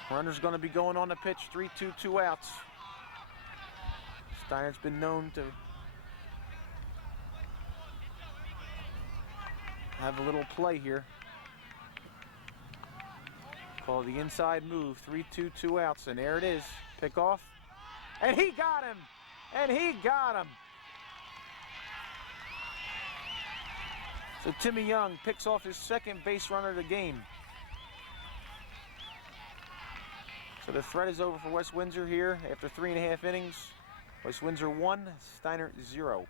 Runner's going to be going on the pitch. 3-2, 2 outs. Steinert's been known to have a little play here. Call the inside move. 3-2, 2 outs, and there it is. Pick off, and he got him. And he got him. So Timmy Young picks off his second base runner of the game. So the threat is over for West Windsor here after 3.5 innings. West Windsor 1, Steinert 0.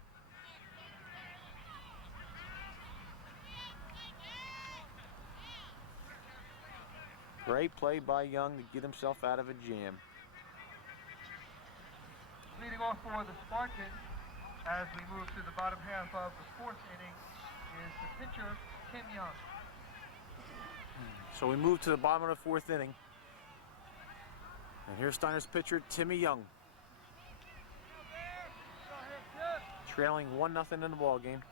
Great play by Young to get himself out of a jam. Leading off for the Spartans as we move to the bottom half of the 4th inning is the pitcher, Tim Young. So we move to the bottom of the 4th inning. And here's Steinert's pitcher, Timmy Young. Trailing 1-0 in the ball game.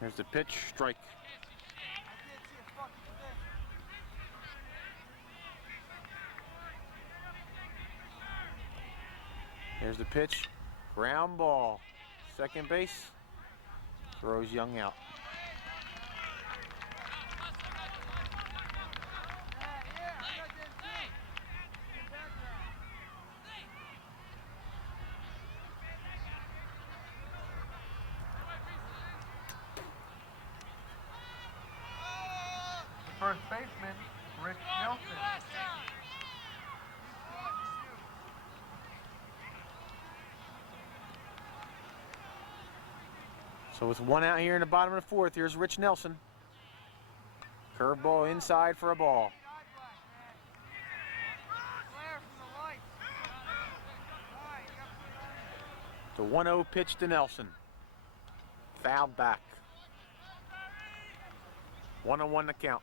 Here's the pitch, strike. I did see a fucking thing. Here's the pitch, ground ball. Second base, throws Young out. Yeah, I got that too. In the background. First baseman, Rich Nelson. So with one out here in the bottom of the fourth, here's Rich Nelson. Curveball inside for a ball. Glare from the lights. All right, you got to put it on. The 1-0 pitch to Nelson. Fouled back. 1-1 the count.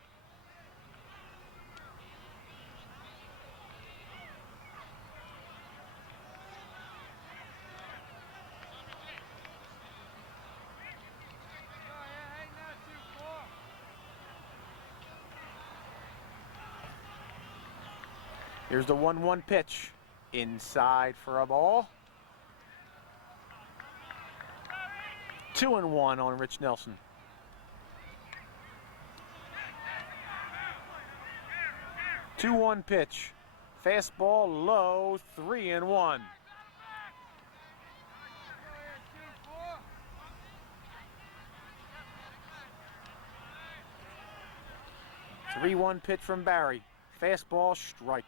Here's the 1-1 pitch. Inside for a ball. 2-1 on Rich Nelson. Two 2-1 pitch. Fastball low, 3-1. 3-1 pitch from Barry. Fastball, strike.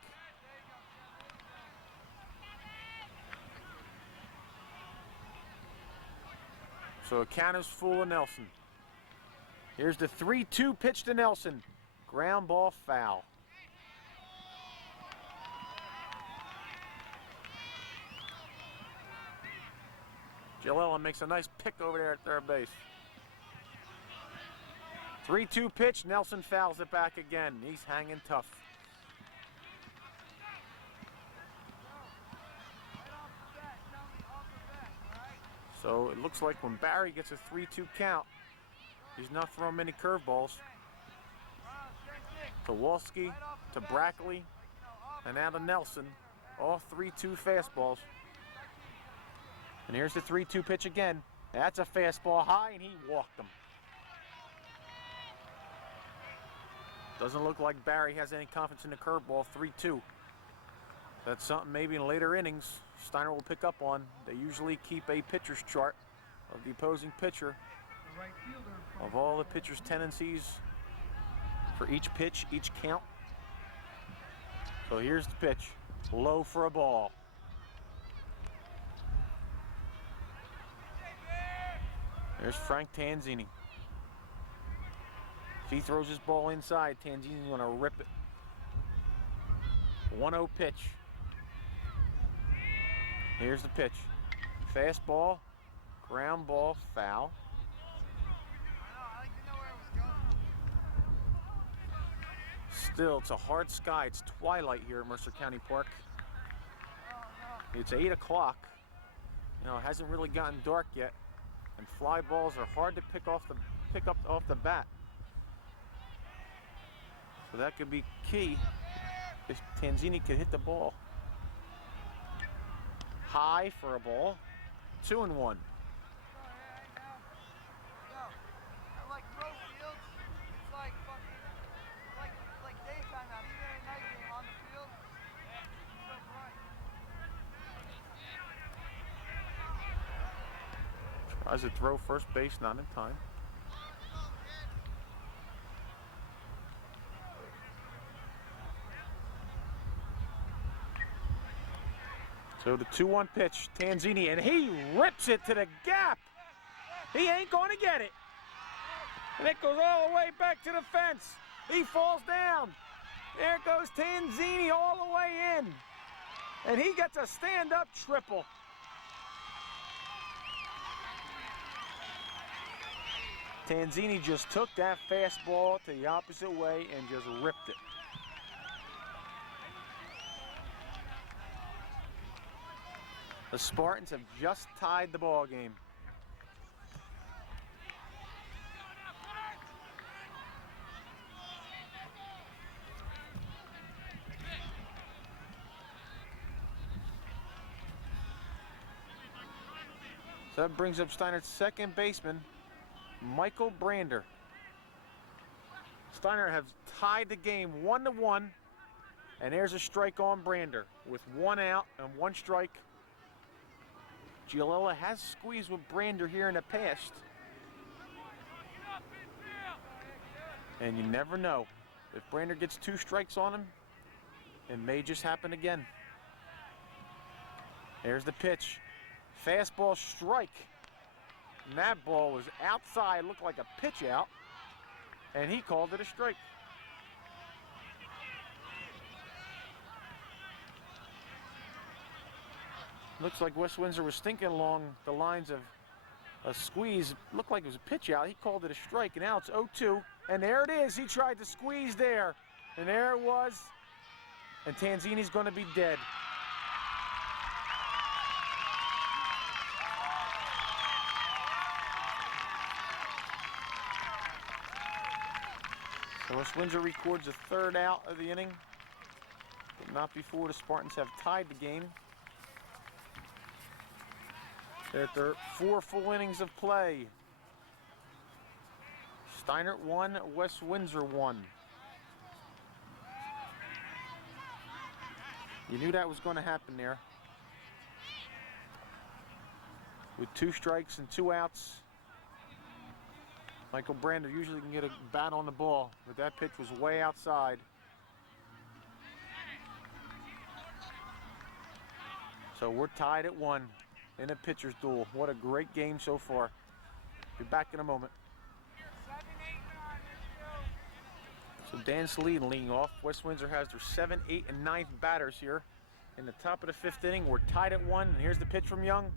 So the count is full of Nelson. Here's the 3-2 pitch to Nelson. Ground ball, foul. Jill Ellen makes a nice pick over there at third base. 3-2 pitch, Nelson fouls it back again. He's hanging tough. So it looks like when Barry gets a 3-2 count, he's not throwing many curveballs. To Walski, to Brackley, and now to Nelson. All 3-2 fastballs. And here's the 3-2 pitch again. That's a fastball high, and he walked him. Doesn't look like Barry has any confidence in the curveball. 3-2. That's something maybe in later innings Steinert will pick up on. They usually keep a pitcher's chart of the opposing pitcher, of all the pitcher's tendencies for each pitch, each count. So here's the pitch. Low for a ball. There's Frank Tanzini. If he throws his ball inside, Tanzini's going to rip it. 1-0 pitch. Here's the pitch. Fastball, ground ball, foul. Still, it's a hard sky. It's twilight here at Mercer County Park. It's 8 o'clock. You know, it hasn't really gotten dark yet, and fly balls are hard to pick up off the bat. So that could be key if Tanzini could hit the ball. High for a ball. 2-1. Tries to throw first base, not in time. So the 2-1 pitch, Tanzini, and he rips it to the gap. He ain't going to get it. And it goes all the way back to the fence. He falls down. There goes Tanzini all the way in. And he gets a stand-up triple. Tanzini just took that fastball to the opposite way and just ripped it. The Spartans have just tied the ball game. So that brings up Steinert's second baseman, Michael Brander. Steinert has tied the game 1-1, and there's a strike on Brander with 1 out and 1 strike. Giolella has squeezed with Brander here in the past, and you never know. If Brander gets 2 strikes on him, it may just happen again. There's the pitch. Fastball strike. And that ball was outside, looked like a pitch out, and he called it a strike. Looks like West Windsor was thinking along the lines of a squeeze. Looked like it was a pitch out. He called it a strike, and now it's 0-2. And there it is. He tried to squeeze there, and there it was. And Tanzini's going to be dead. So West Windsor records a 3rd out of the inning, but not before the Spartans have tied the game. After 4 full innings of play. Steinert 1, West Windsor 1. You knew that was going to happen there. With 2 strikes and 2 outs, Michael Brander usually can get a bat on the ball, but that pitch was way outside. So we're tied at 1 in a pitcher's duel. What a great game so far. Be back in a moment. So Dan Saleen leading off. West Windsor has their 7th, 8th, and 9th batters here. In the top of the 5th inning, we're tied at 1, and here's the pitch from Young.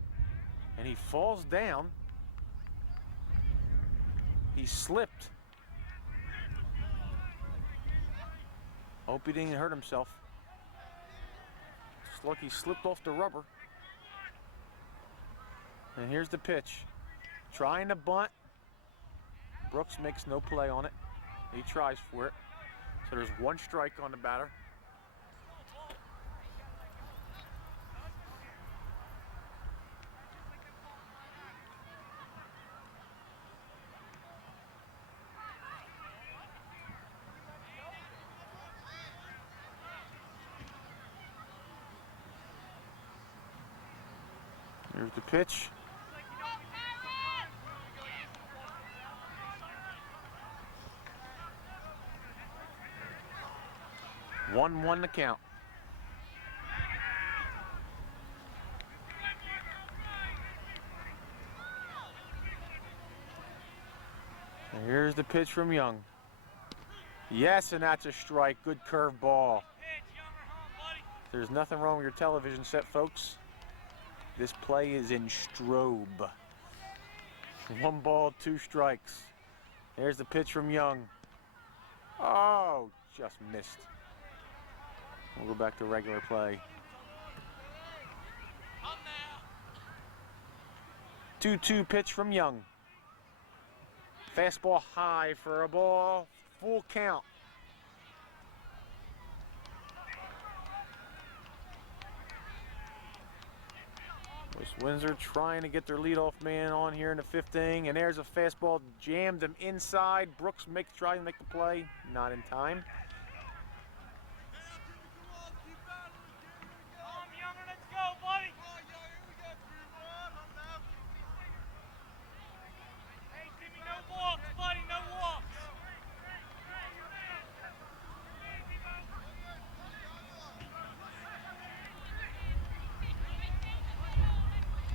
And he falls down. He slipped. Hope he didn't hurt himself. Looks like he slipped off the rubber. And here's the pitch. Trying to bunt. Brooks makes no play on it. He tries for it. So there's 1 strike on the batter. Here's the pitch. One to count. And here's the pitch from Young. Yes, and that's a strike. Good curve ball. There's nothing wrong with your television set, folks. This play is in strobe. 1 ball, 2 strikes. There's the pitch from Young. Oh, just missed. We'll go back to regular play. 2-2 pitch from Young. Fastball high for a ball. Full count. West Windsor trying to get their leadoff man on here in the 5th inning, and there's a fastball jammed him inside. Brooks trying to make the play, not in time.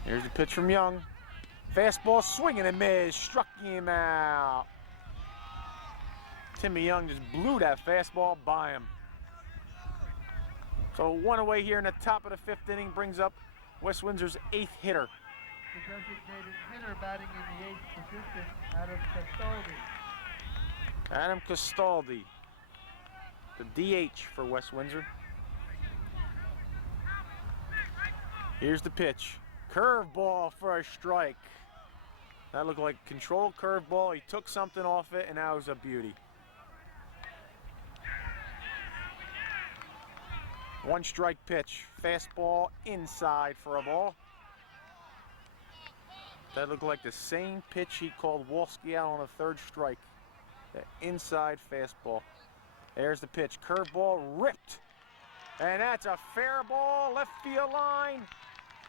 Here's the pitch from Young. Fastball swinging and miss. Struck him out. Timmy Young just blew that fastball by him. So 1 away here in the top of the 5th inning brings up West Windsor's 8th hitter. The designated hitter batting in the 8th position, Adam Castaldi. Adam Castaldi, the DH for West Windsor. Here's the pitch. Curveball for a strike. That looked like a controlled curveball. He took something off it, and that was a beauty. 1 strike pitch. Fastball inside for a ball. That looked like the same pitch he called Wolski out on a third strike. The inside fastball. There's the pitch. Curveball ripped. And that's a fair ball, left field line.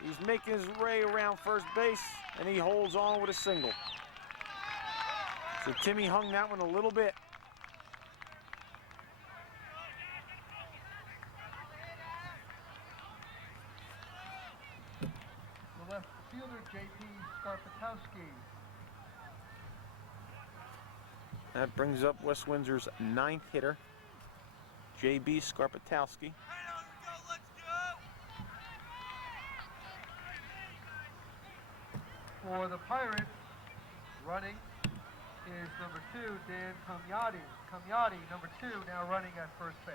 He's making his way around first base, and he holds on with a single. So Timmy hung that one a little bit. The left fielder, J.P. Skarpatowski. That brings up West Windsor's 9th hitter, J.B. Skarpatowski. For the Pirates, running is number 2, Dan Kamyati. Kamyati, number 2, now running at first base.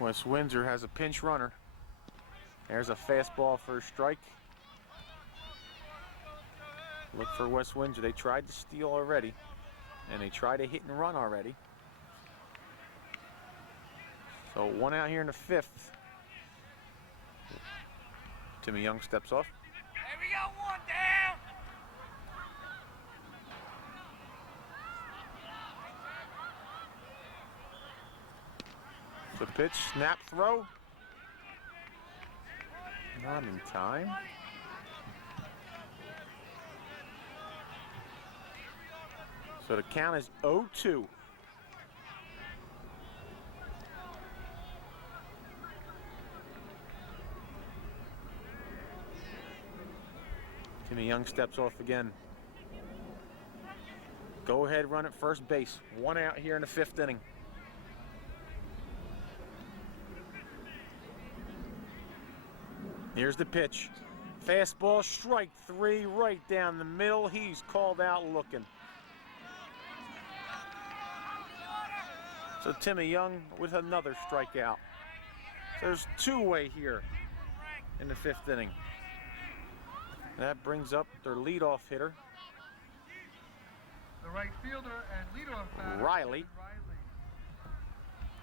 West Windsor has a pinch runner. There's a fastball for a strike. Look for West Windsor. They tried to steal already, and they tried to hit and run already. So 1 out here in the 5th. Timmy Young steps off. Hey, we got 1 down. The pitch, snap, throw. Not in time. So the count is 0-2. Timmy Young steps off again. Go ahead, run at first base. 1 out here in the 5th inning. Here's the pitch. Fastball, strike 3 right down the middle. He's called out looking. So Timmy Young with another strikeout. So there's 2-way here in the 5th inning. That brings up their leadoff hitter, The right fielder and leadoff batter, Riley. Riley.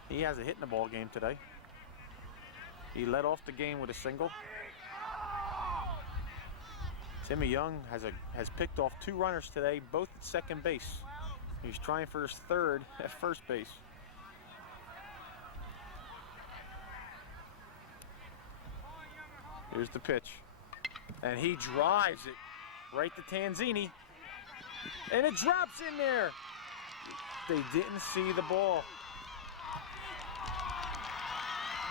He has a hit in the ball game today. He led off the game with a single. Timmy Young has picked off 2 runners today, both at second base. He's trying for his 3rd at first base. Here's the pitch. And he drives it right to Tanzini. And it drops in there. They didn't see the ball.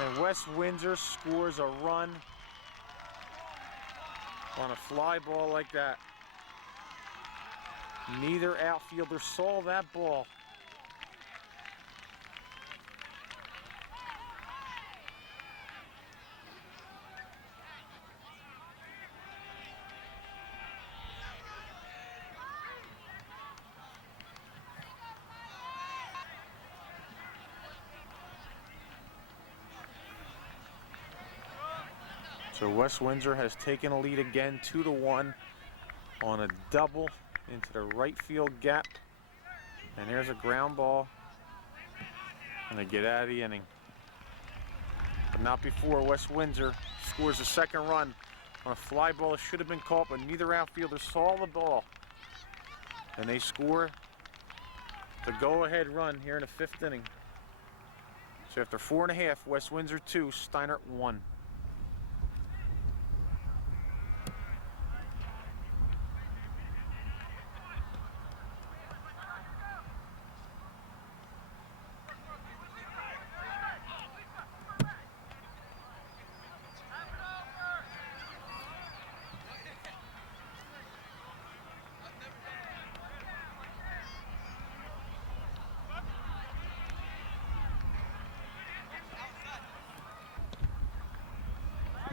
And West Windsor scores a run on a fly ball like that. Neither outfielder saw that ball. So West Windsor has taken a lead again, 2-1 on a double into the right field gap. And there's a ground ball. And they get out of the inning. But not before West Windsor scores a 2nd run on a fly ball that should have been caught, but neither outfielder saw the ball. And they score the go-ahead run here in the 5th inning. So after 4.5, West Windsor 2, Steinert 1.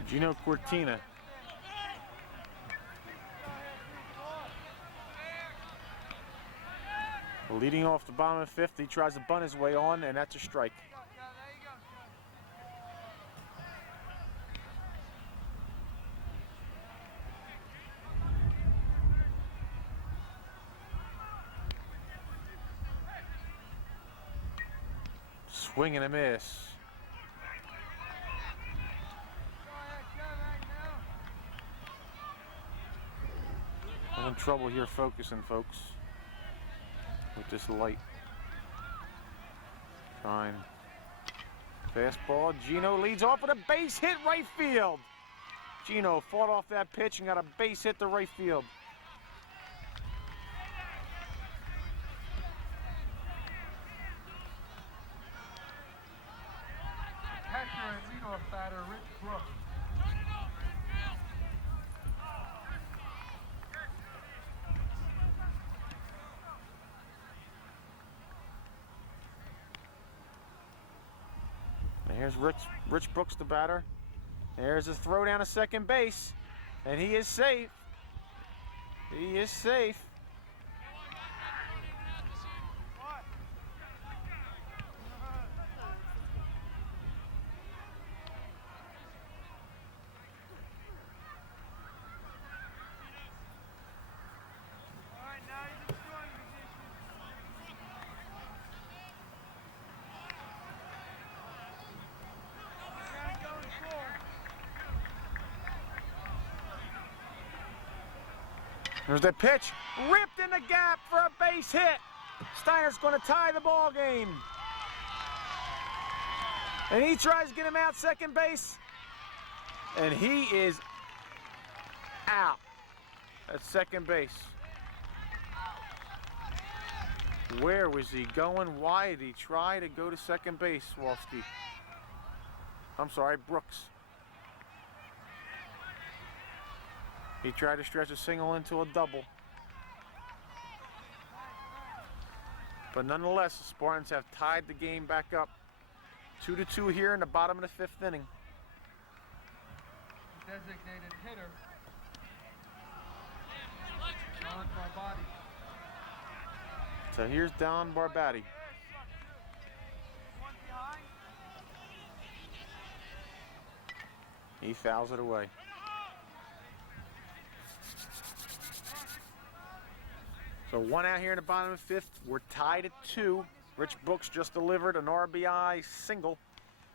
Gino Cortina. Leading off the bottom of the 5th, he tries to bunt his way on, and that's a strike. Swing and a miss. Having trouble here focusing, folks, with this light. Trying. Fastball. Gino leads off with a base hit right field. Gino fought off that pitch and got a base hit to right field. Catcher and leadoff batter Rich Brooks. And here's Rich Brooks, the batter. There's a throw down to second base, and he is safe. He is safe. There's that pitch, ripped in the gap for a base hit. Steinert's going to tie the ball game. And he tries to get him out second base, and he is out at second base. Where was he going? Why did he try to go to second base, Wolski? I'm sorry, Brooks. He tried to stretch a single into a double. But nonetheless, the Spartans have tied the game back up. 2-2 here in the bottom of the fifth inning. Designated hitter. Don Barbati. So here's Don Barbati. He fouls it away. So one out here in the bottom of the fifth. We're tied at 2. Rich Brooks just delivered an RBI single.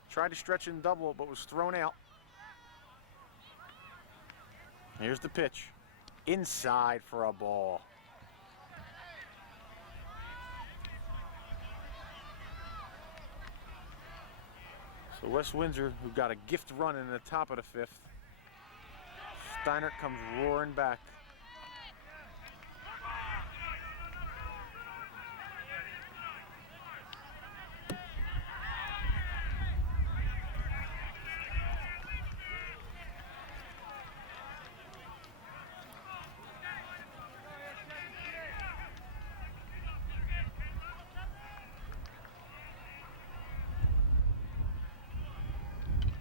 Tried to stretch and double it, but was thrown out. Here's the pitch. Inside for a ball. So West Windsor, who got a gift run in the top of the fifth. Steinert comes roaring back.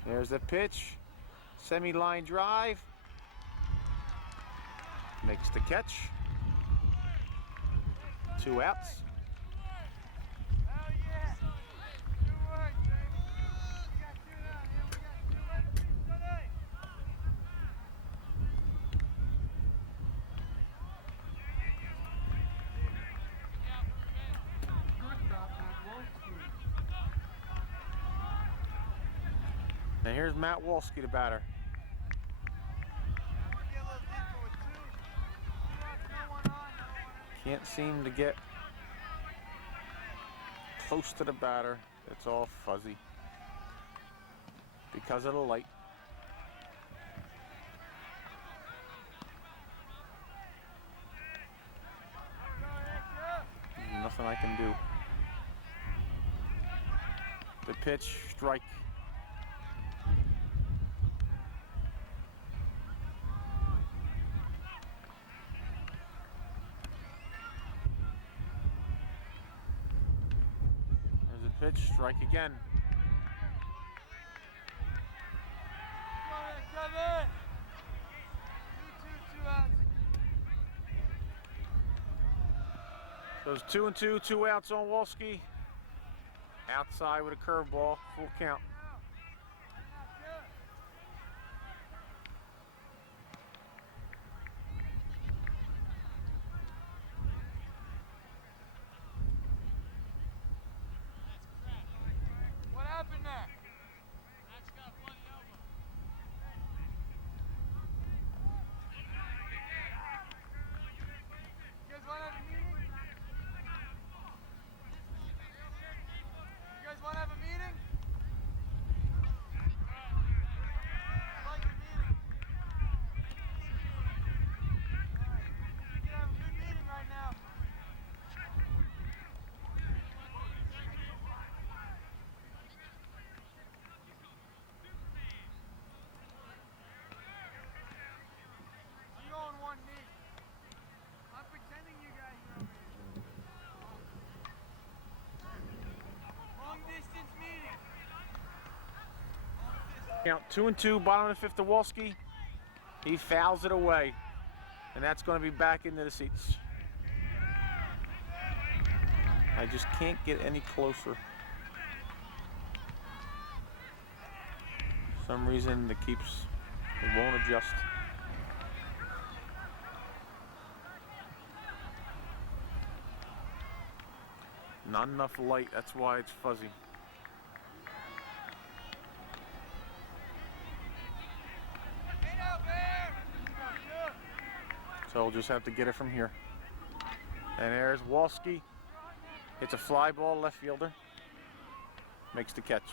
There's the pitch, semi-line drive, makes the catch, 2 outs. Hell yeah! Good work, baby. We got 2 now, man. We got 2 left today. Shortstop Matt Wolski. And here's Matt Wolski, the batter. Get a little deeper with 2. 2 outs, no one on. Can't seem to get close to the batter. It's all fuzzy because of the light. There's nothing I can do. The pitch, strike. Pitch, strike again. Come in. 2 outs. So it's 2-2, 2 outs on Wolski. Outside with a curveball, full count. What happened there? Count 2-2, bottom of the fifth to Wolski. He fouls it away, and that's going to be back into the seats. I just can't get any closer. For some reason, it won't adjust. Not enough light, that's why it's fuzzy. So we'll just have to get it from here. And there's Wolski. Hits a fly ball, left fielder. Makes the catch.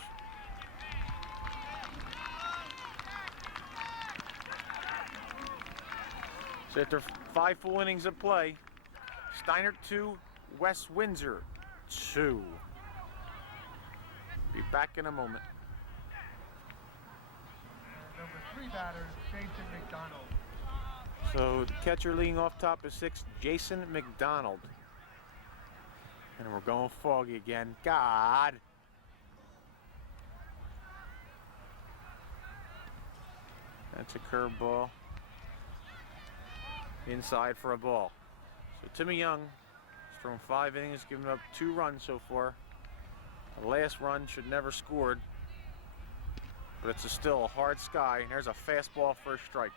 So after 5 full innings of play, Steinert 2, West Windsor 2. Be back in a moment. And number 3 batter is Jason McDonald. So the catcher leading off top is 6, Jason McDonald. And we're going foggy again. God. That's a curveball. Inside for a ball. So Timmy Young has thrown 5 innings, given up 2 runs so far. The last run should never scored. But it's still a hard sky. And there's a fastball for a strike.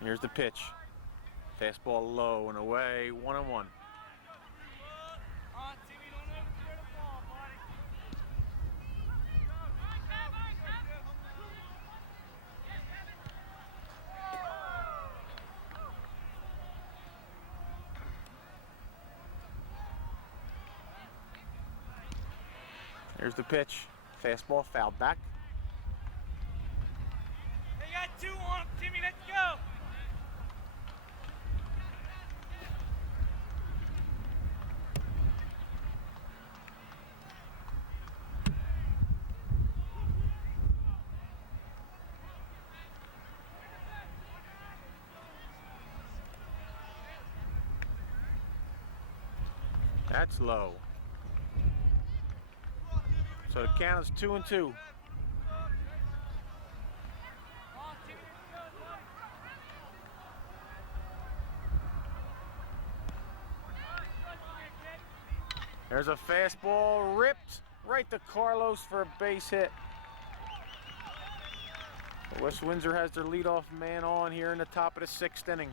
Here's the pitch. Fastball low and away, 1-1. Here's the pitch. Fastball fouled back. They got 2 on him, Timmy, let's go! That's low. So the count is 2-2. There's a fastball ripped right to Carlos for a base hit. West Windsor has their leadoff man on here in the top of the 6th inning.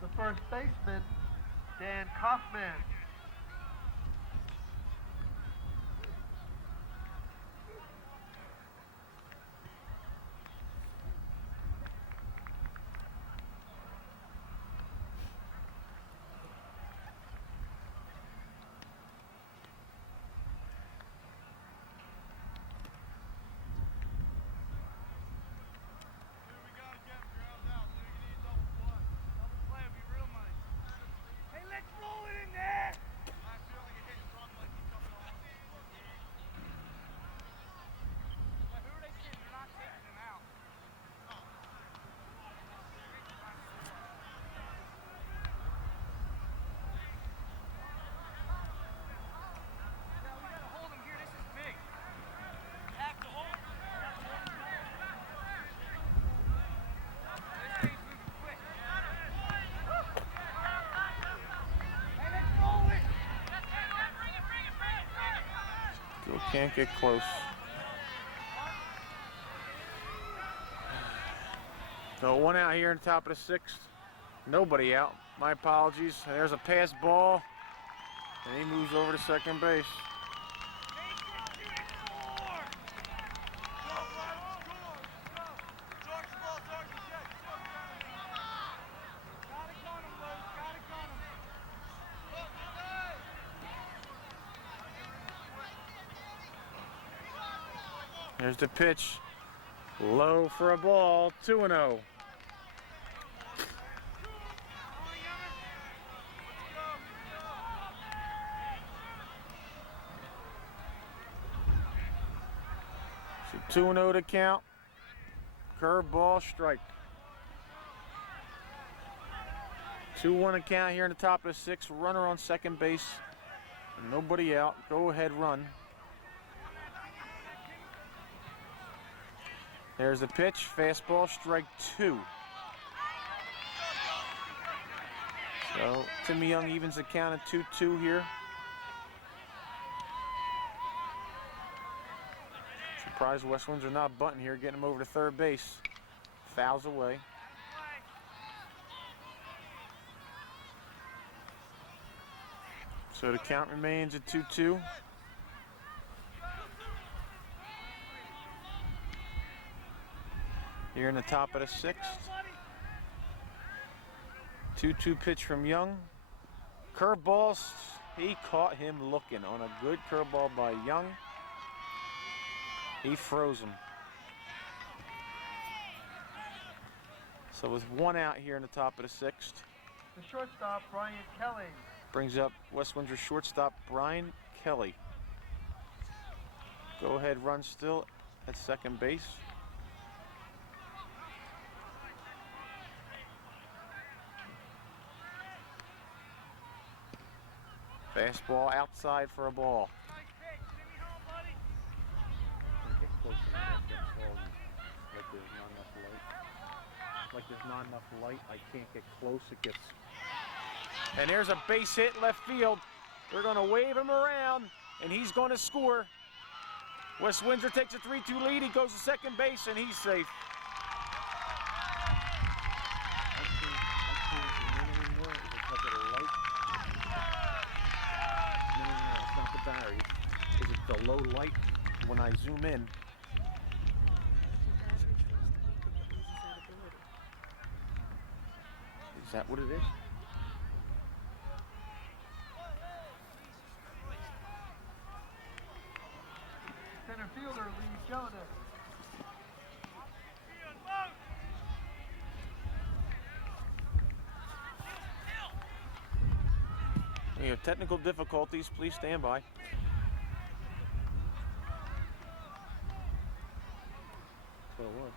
The first baseman, Dan Kaufman. Still can't get close. So 1 out here in the top of the 6th. Nobody out. My apologies. There's a pass ball. And he moves over to second base. There's the pitch. Low for a ball. 2-0. 2-0 to count. Curveball, strike. 2-1 to count here in the top of the sixth. Runner on second base. Nobody out. Go ahead run. There's the pitch. Fastball, strike 2. So Timmy Young evens the count at 2-2 here. Surprised West Windsor not bunting here, getting him over to third base. Fouls away. So the count remains at 2-2. Here in the top of the sixth. 2-2 pitch from Young. Curveballs, he caught him looking on a good curveball by Young. He froze him. So with 1 out here in the top of the sixth. The shortstop, Brian Kelly. Brings up West Windsor shortstop Brian Kelly. Go ahead run still at second base. Fastball outside for a ball. Like there's not enough light, I can't get close, it gets... And there's a base hit left field. They're gonna wave him around, and he's gonna score. West Windsor takes a 3-2 lead. He goes to second base, and he's safe. I can't anymore because of the light. No, it's not the battery. It's the low light when I zoom in. Is that what it is? Center fielder, Lee Jonas. We have technical difficulties. Please stand by. So it was.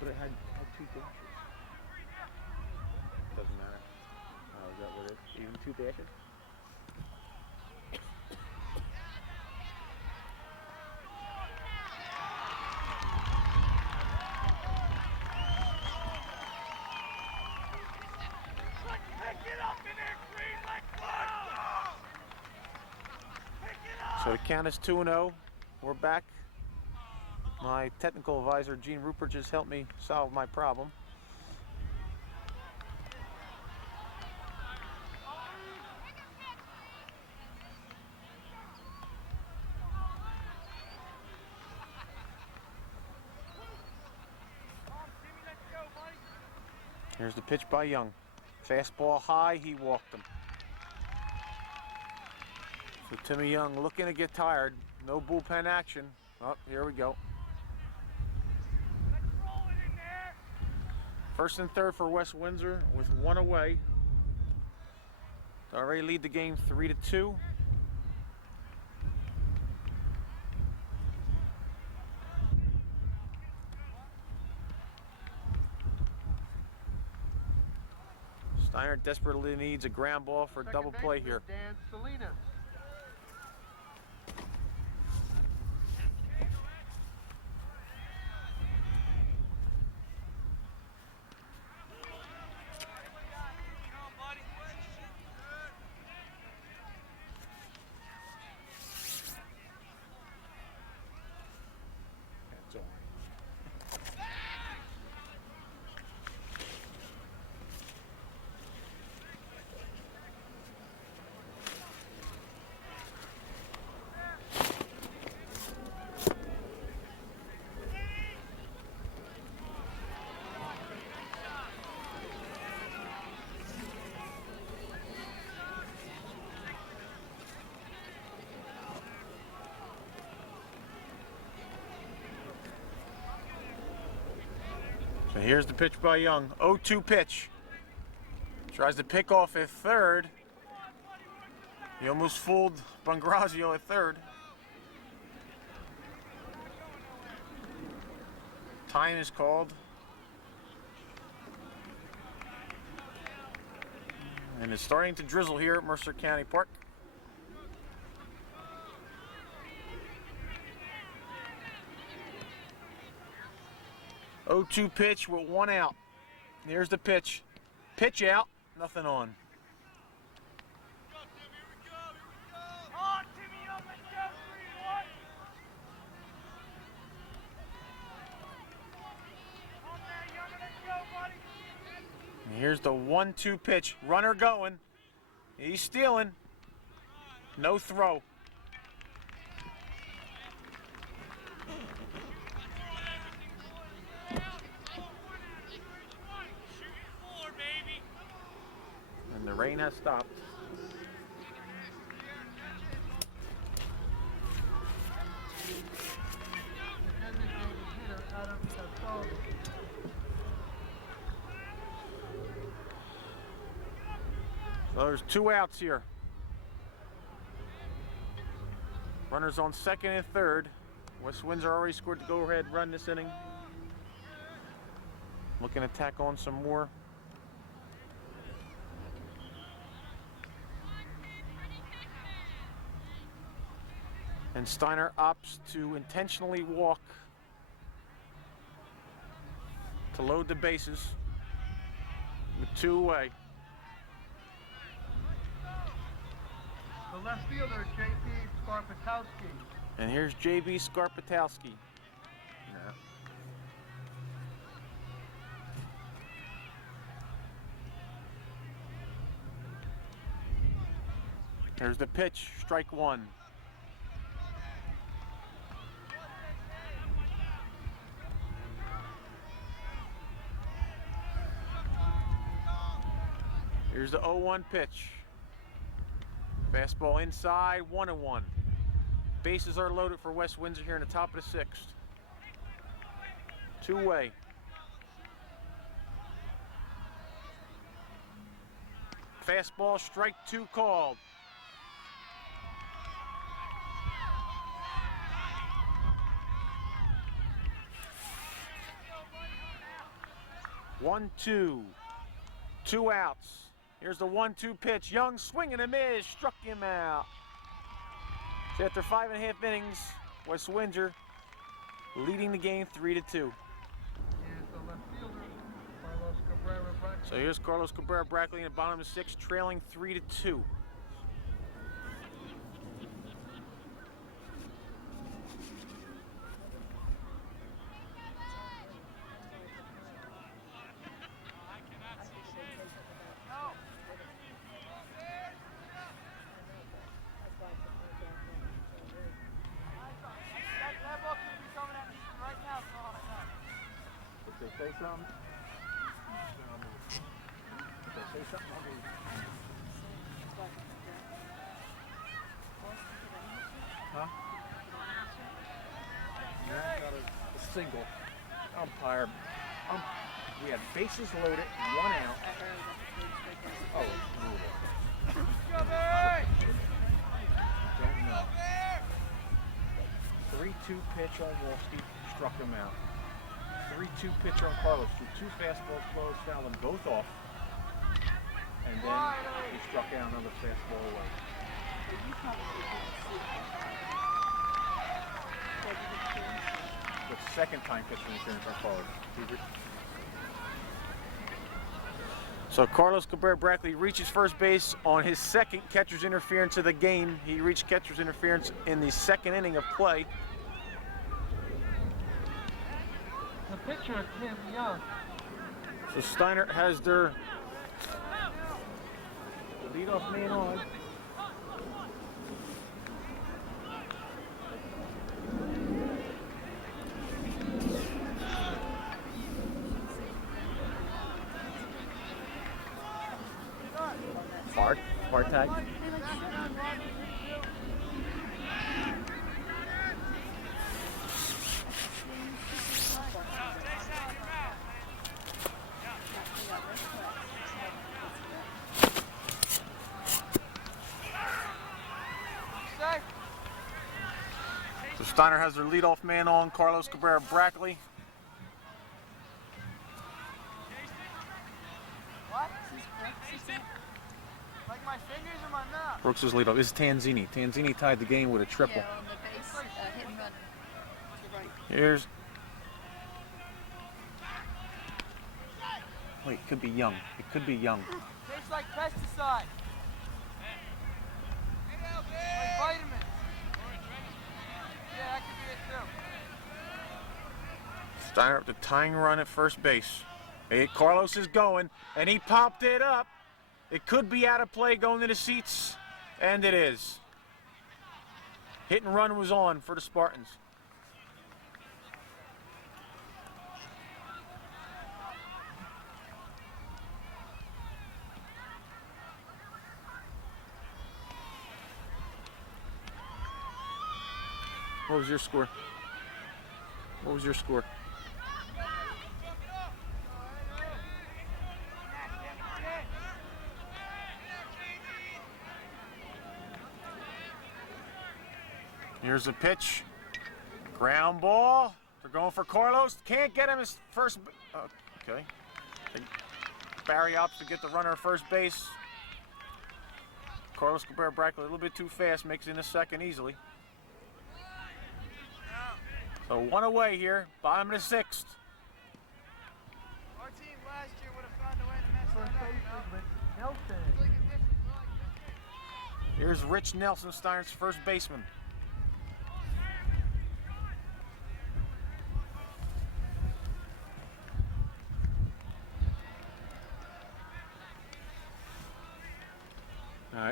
But it had 2 dashes. Doesn't matter. Oh, is that what it is? Even 2 dashes? So the count is 2-0. We're back. My technical advisor, Gene Rupert, just helped me solve my problem. Here's the pitch by Young. Fastball high, he walked him. So Timmy Young looking to get tired. No bullpen action. Oh, here we go. First and third for West Windsor with 1 away. They already lead the game 3-2. Steinert desperately needs a ground ball for a double play here. Dan Salinas. That's all. So here's the pitch by Young. 0-2 pitch. Tries to pick off at third. He almost fooled Bongrazio at third. time is called. And it's starting to drizzle here at Mercer County Park. Oh, 2 pitch with 1 out. Here's the pitch. Pitch out, nothing on. On, Timmy Young, let's go, 3-1. On there, Young, let's go, buddy. And here's the 1-2 pitch. Runner going. He's stealing. No throw. And the rain has stopped. So there's 2 outs here. Runners on second and third. West Windsor already scored the go-ahead run this inning. Looking to tack on some more. And Steinert opts to intentionally walk to load the bases with 2 away. The left fielder, J.P. Skarpatowski. And here's J.B. Skarpatowski. There's the pitch, strike 1. Here's the 0-1 pitch. Fastball inside, 1-1. Bases are loaded for West Windsor here in the top of the 6th. 2-way. Fastball, strike 2 called. One, 2. 2 outs. Here's the 1-2 pitch. Young swing and a miss, struck him out. So after 5.5 innings, West Windsor leading the game 3-2. Here's the left fielder, Carlos Cabrera-Brackley. So here's Carlos Cabrera-Brackley in the bottom of the 6th, trailing 3-2. Say something. Say something. Huh? A single. Umpire. We had bases loaded, 1 out. Oh, don't know. 3-2 pitch on Wolski, struck him out. 3-2 pitch on Carlos, threw 2 fastballs close, fouled them both off, and then he struck out another fastball away. The second time pitching interference on Carlos. So Carlos Cabrera-Brackley reaches first base on his 2nd catcher's interference of the game. He reached catcher's interference in the 2nd inning of play. The pitcher, Tim Young. So Steinert has their leadoff man on. Hard tag. So Steinert has their leadoff man on, Carlos Cabrera-Brackley. Brooks' leadoff. This is Tanzini. Tanzini tied the game with a triple. Yeah, on the base, hit and run. To the right. Here's... Wait, it could be Young. It could be Young. Tastes like pesticide. Like vitamins. Yeah, that could be it too. Steinert with the tying run at first base. Hey, Carlos is going, and he popped it up. It could be out of play going to the seats, and it is. Hit and run was on for the Spartans. What was your score? What was your score? Here's a pitch. Ground ball. They're going for Carlos. Can't get him his first. Okay. Barry opts to get the runner at first base. Carlos Cabrera-Brackley a little bit too fast. Makes it in a second easily. So one away here. Bottom of the sixth. Our team last year would have found a way to mess First that up, baseman you know? Nelson. It's like a different, Here's Rich Nelson, Steinert's first baseman.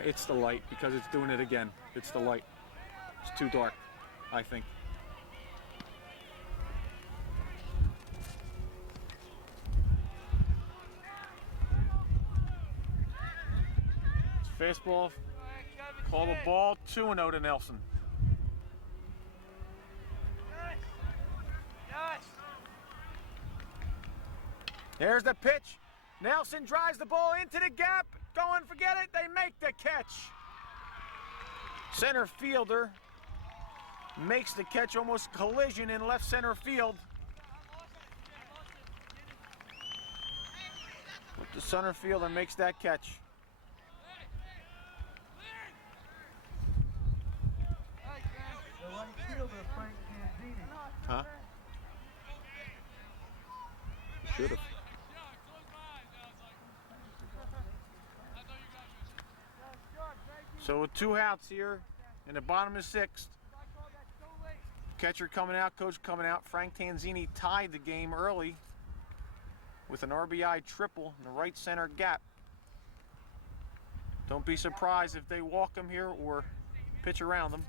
It's the light because it's doing it again. It's the light. It's too dark, I think. It's fastball. Call the ball. 2-0 to Nelson. Yes. Yes. There's the pitch. Nelson drives the ball into the gap. Going, forget it. They make the catch. Center fielder makes the catch, almost collision in left center field. But the center fielder makes that catch. The right fielder, Frank Tanzini. Huh? Should have. So with 2 outs here in the bottom of the sixth. Catcher coming out, coach coming out. Frank Tanzini tied the game early with an RBI triple in the right center gap. Don't be surprised if they walk him here or pitch around him.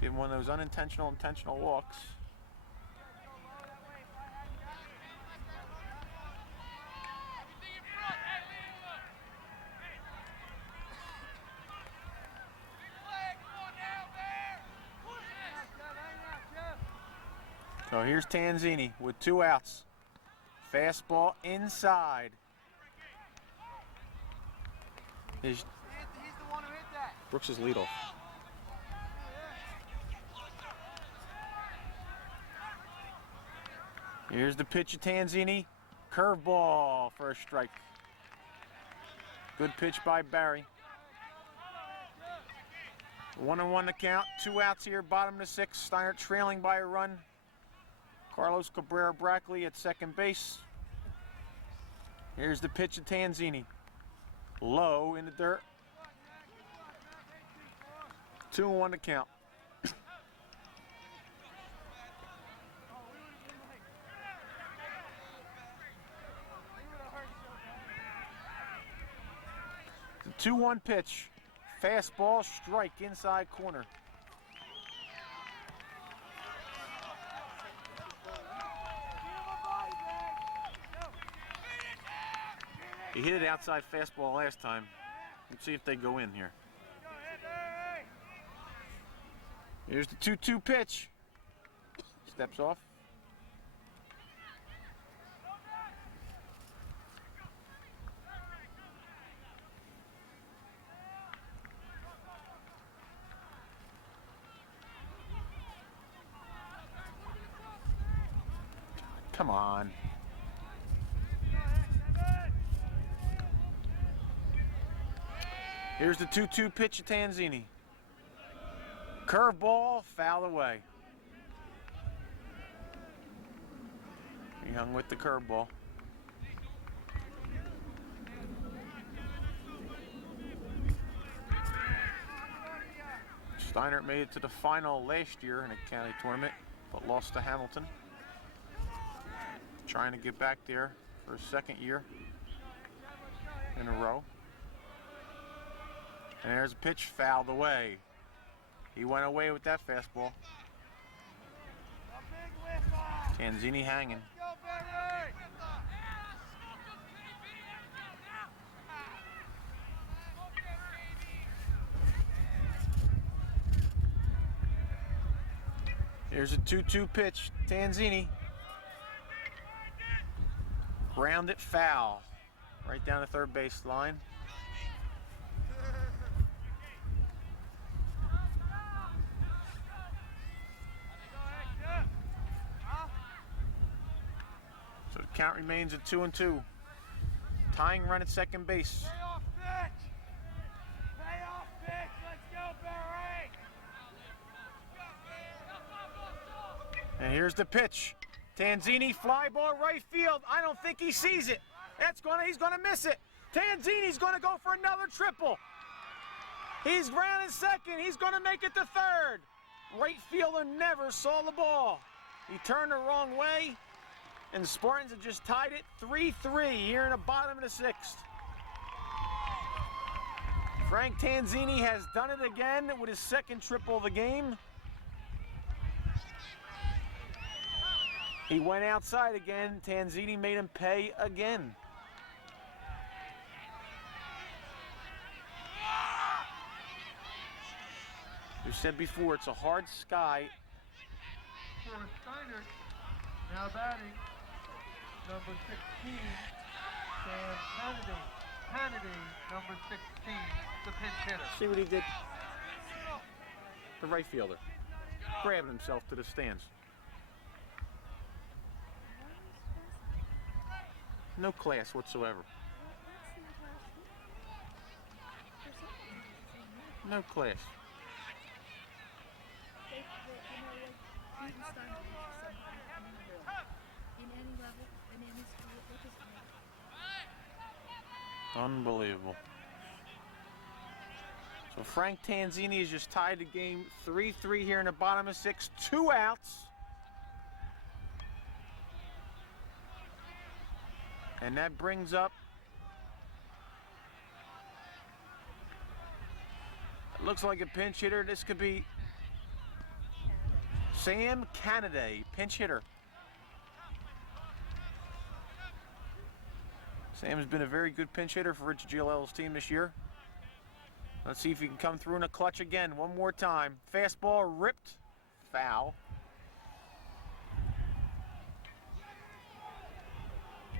Give him one of those unintentional, intentional walks. So here's Tanzini with 2 outs. Fastball inside. He's the one who hit that. Brooks' leadoff. Here's the pitch of Tanzini. Curveball for a strike. Good pitch by Barry. 1-1 the count. 2 outs here, bottom of the sixth. Steinert trailing by a run. Carlos Cabrera-Brackley at second base. Here's the pitch of Tanzini. Low in the dirt. 2-1 to count. The 2-1 pitch. Fastball strike inside corner. He hit it outside fastball last time. Let's see if they go in here. Here's the 2-2 pitch. Steps off. Come on. Here's the 2-2 pitch to Tanzini. Curveball, foul away. Young with the curveball. Steinert made it to the final last year in a county tournament, but lost to Hamilton. Trying to get back there for his second year in a row. And there's a pitch fouled away. He went away with that fastball. Tanzini hanging. Here's a 2-2 pitch, Tanzini. Grounded foul, right down the third base line. So the count remains at 2-2. Tying run at second base. Payoff pitch! Payoff pitch! Let's go, Barry! And here's the pitch. Tanzini, fly ball right field. I don't think he sees it. He's gonna miss it. Tanzini's gonna go for another triple. He's rounding second. He's gonna make it to third. Right fielder never saw the ball. He turned the wrong way, and the Spartans have just tied it 3-3 here in the bottom of the sixth. Frank Tanzini has done it again with his second triple of the game. He went outside again. Tanzini made him pay again. We said before, it's a hard sky. For Steinert, now batting, number 16, Sam Kennedy. Kennedy, number 16, the pinch hitter. See what he did? The right fielder grabbing himself to the stands. No class whatsoever. No class. Unbelievable. So Frank Tanzini has just tied the game 3-3 here in the bottom of six. 2 outs. And that brings up, it looks like a pinch hitter. This could be Sam Kennedy, pinch hitter. Sam has been a very good pinch hitter for Rich GLL's team this year. Let's see if he can come through in a clutch again one more time. Fastball ripped, foul.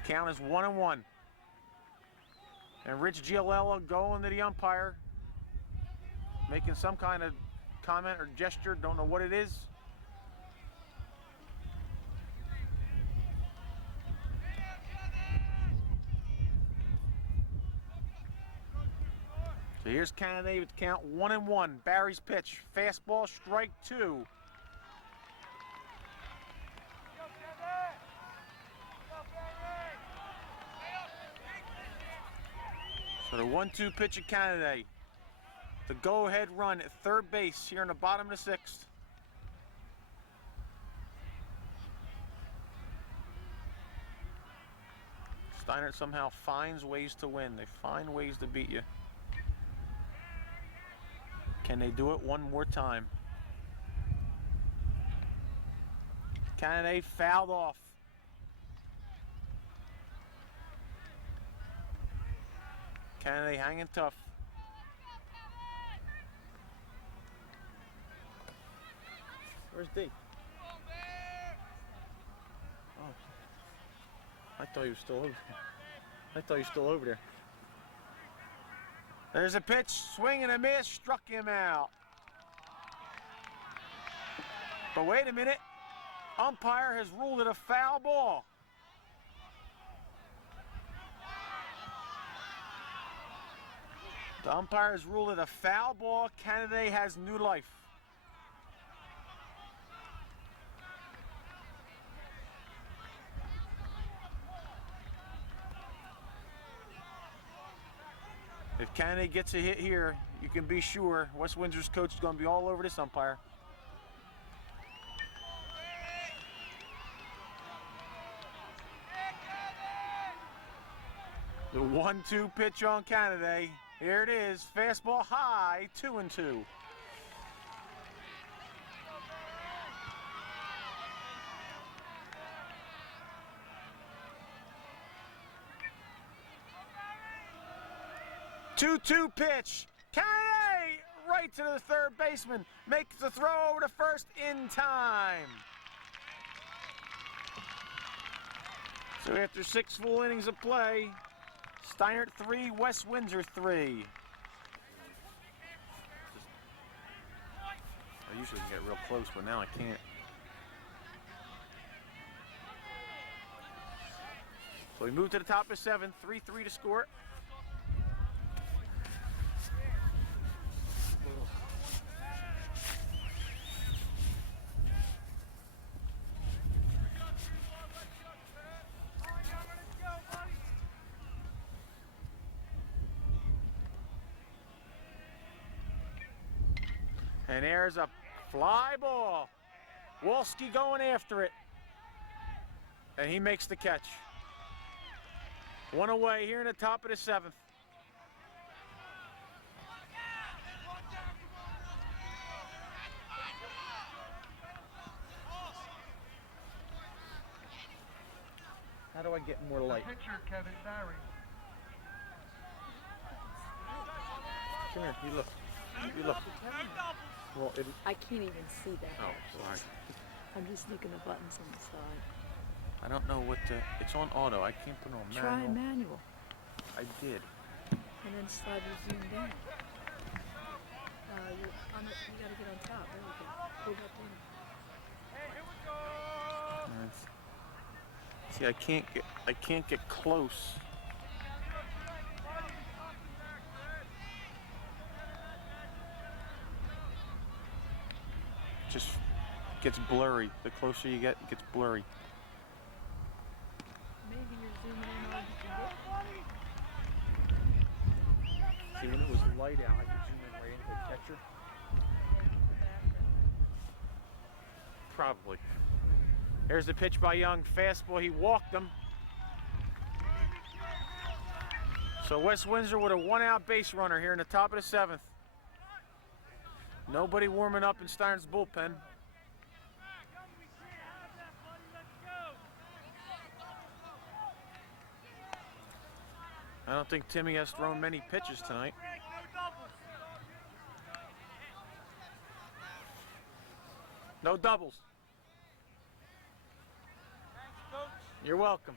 Count is 1-1. And Rich Giolella going to the umpire, making some kind of comment or gesture, don't know what it is. So here's Kennedy with the count 1-1. Barry's pitch, fastball, strike 2. So the 1-2 pitch of Kennedy. The go-ahead run at third base here in the bottom of the sixth. Steinert somehow finds ways to win. They find ways to beat you. Can they do it one more time? Kennedy fouled off. Kennedy hanging tough. Where's D? Oh, I thought he was still over there. I thought he was still over there. There's a pitch, swing and a miss, struck him out. But wait a minute, umpire has ruled it a foul ball. The umpires ruled it a foul ball. Canada has new life. If Canada gets a hit here, you can be sure West Windsor's coach is going to be all over this umpire. The 1-2 pitch on Canada. Here it is. Fastball high, 2-2. Two-two pitch. Kennedy right to the third baseman. Makes the throw over to first in time. So after 6 full innings of play, Steinert 3, West Windsor 3. I usually can get real close, but now I can't. So we move to the top of 7th, 3-3 to score. And there's a fly ball. Wolski going after it. And he makes the catch. 1 away here in the top of the 7th. How do I get more light? Pitcher Kevin Barry. Come here, you look. You look. Well, I can't even see that. Oh, sorry. I'm just looking at the buttons on the side. I don't know what to, it's on auto. I can't put it on manual. Try manual. I did. And then slide your zoom down. You gotta get on top. There we go. Pull that in. See, I can't get close. Just gets blurry. The closer you get, it gets blurry. Maybe you're zooming in on the see, when it was light out, I could zoom in right into the catcher. Probably. Here's the pitch by Young. Fastball, he walked him. So West Windsor with a 1-out base runner here in the top of the 7th. Nobody warming up in Steinert's bullpen. I don't think Timmy has thrown many pitches tonight. No doubles. You're welcome.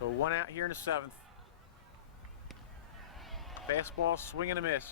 So 1 out here in the 7th. Fastball, swing and a miss.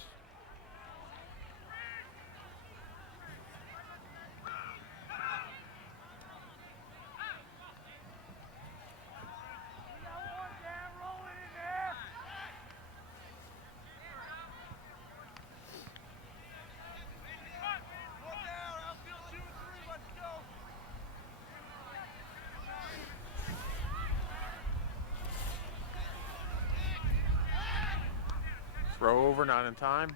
Throw over, not in time.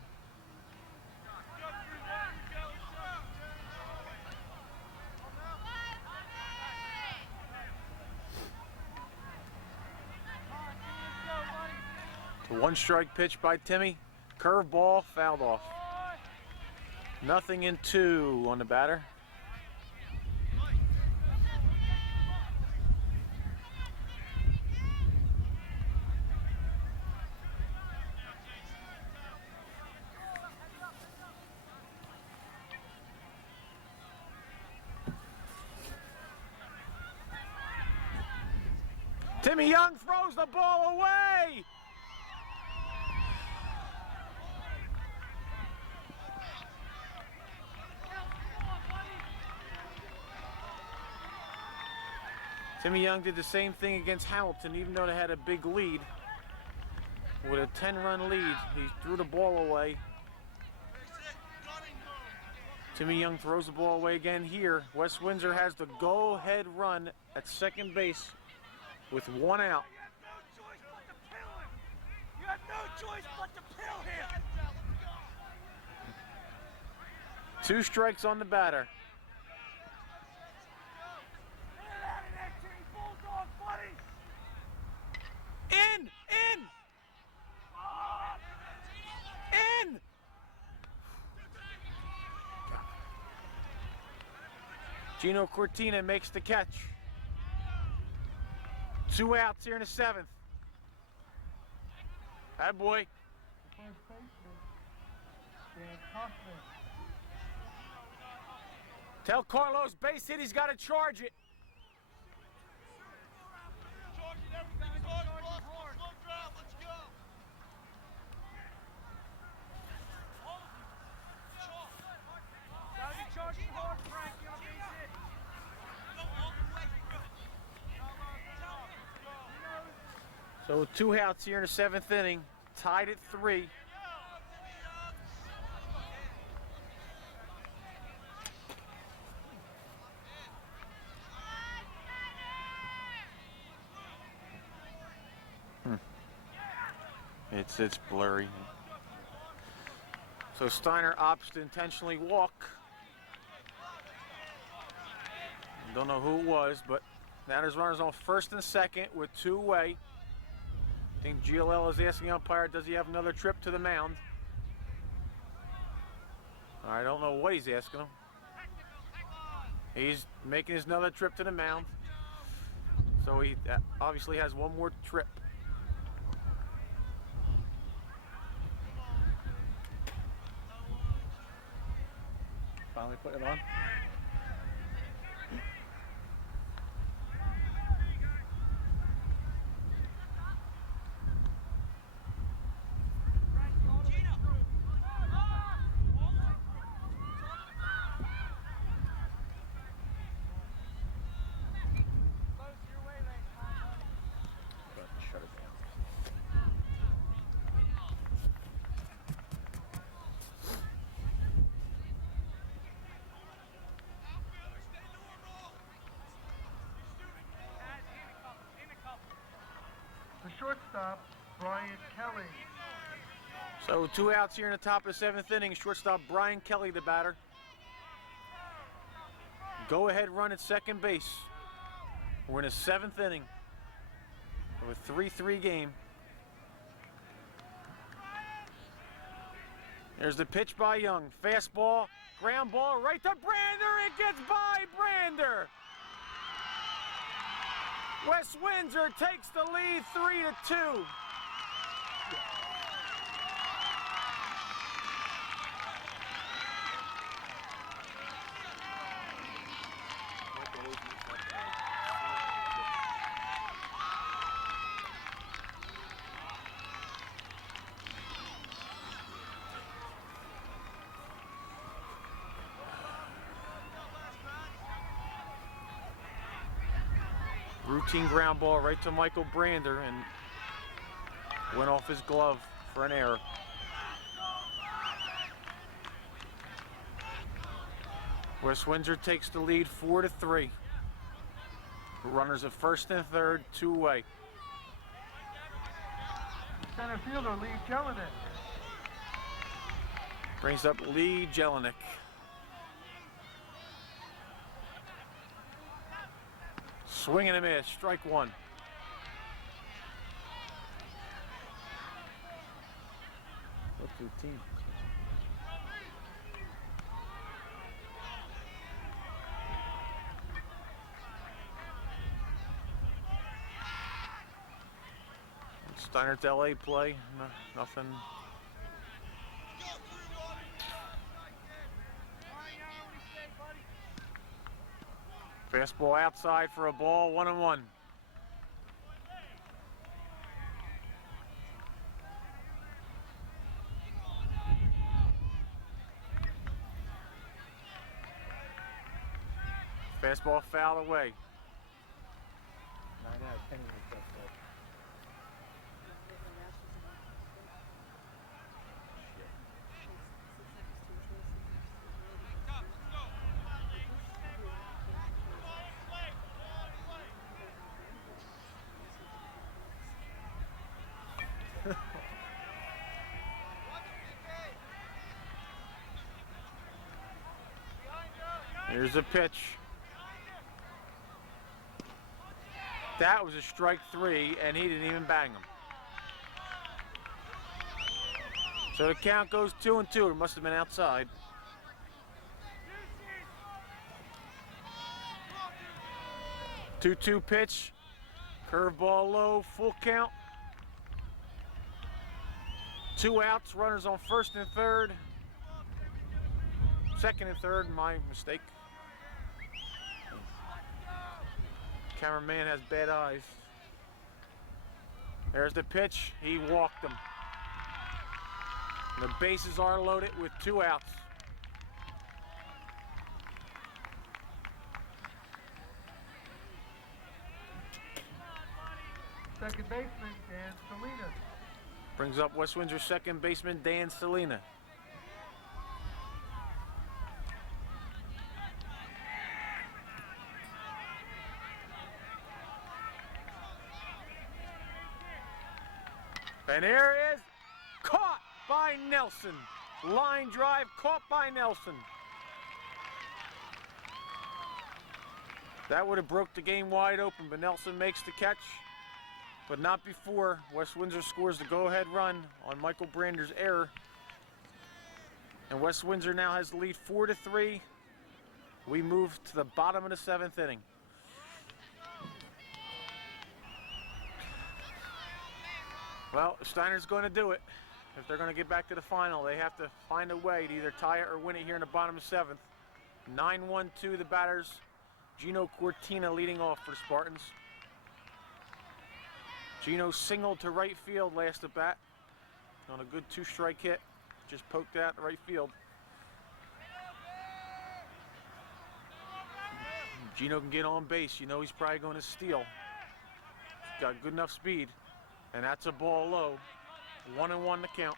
The 1-strike pitch by Timmy. Curveball, fouled off. 0-2 on the batter. Timmy Young throws the ball away. Timmy Young did the same thing against Hamilton, even though they had a big lead. With a 10-run lead, he threw the ball away. Timmy Young throws the ball away again here. West Windsor has the go-ahead run at second base with 1 out. You have no choice but to pill him. 2 strikes on the batter. Get out of there, Jimmy Bulldog, buddy. In! In! Gino Cortina makes the catch. 2 outs here in the 7th. That boy. The first baseman, Dan Kaufman. Tell Carlos base hit, he's got to charge it. Gotta be charging hard, Frank. Get a base hit. So 2 outs here in the 7th inning, tied at 3. It's blurry. So Steinert opts to intentionally walk. Don't know who it was, but now there's runners on first and second with 2 away. I think GLL is asking the umpire, does he have another trip to the mound? I don't know what he's asking him. He's making his another trip to the mound. So he obviously has 1 more trip. Finally put it on. Shut it down. The shortstop, Brian Kelly. So 2 outs here in the top of the 7th inning. Shortstop Brian Kelly, the batter. Go ahead run at second base. We're in the 7th inning of a 3-3 game. There's the pitch by Young. Fastball, ground ball right to Brander. It gets by Brander. West Windsor takes the lead 3-2. Routine ground ball right to Michael Brander and went off his glove for an error. West Windsor takes the lead 4-3. Runners at first and third, 2 away. Center fielder Lee Jelinek. Brings up Lee Jelinek. Swing and a miss, strike 1. What's your team? Steinert's LA play, nothing. Fastball outside for a ball, 1-1. Fastball fouled away. 9 out of 10 in the best way. Here's a pitch. That was a strike 3, and he didn't even bang him. So the count goes 2-2. It must have been outside. Two-two pitch. Curveball low, full count. 2 outs, runners on first and third. Second and third, my mistake. Cameraman has bad eyes. There's the pitch. He walked him. The bases are loaded with 2 outs. Second baseman, Dan Salinas. Brings up West Windsor second baseman Dan Salina. And here it is, caught by Nelson. Line drive caught by Nelson. That would have broke the game wide open, but Nelson makes the catch. But not before West Windsor scores the go-ahead run on Michael Brander's error. And West Windsor now has the lead 4-3. We move to the bottom of the 7th inning. Well, Steinert's going to do it. If they're going to get back to the final, they have to find a way to either tie it or win it here in the bottom of 7th. 9-1-2 the batters. Gino Cortina leading off for the Spartans. Gino singled to right field last at bat on a good 2-strike hit. Just poked it out to right field. Gino can get on base. You know he's probably going to steal. He's got good enough speed. And that's a ball low. 1-1 to count.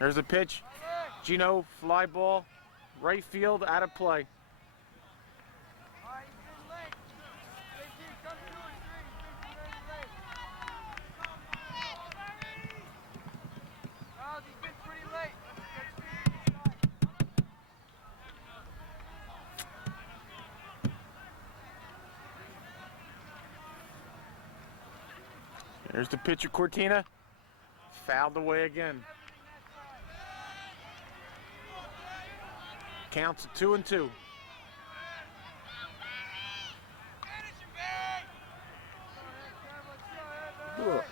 There's a pitch. Gino, fly ball, right field, out of play. There's the pitcher, Cortina. Fouled away again. Counts at 2-2. Ugh.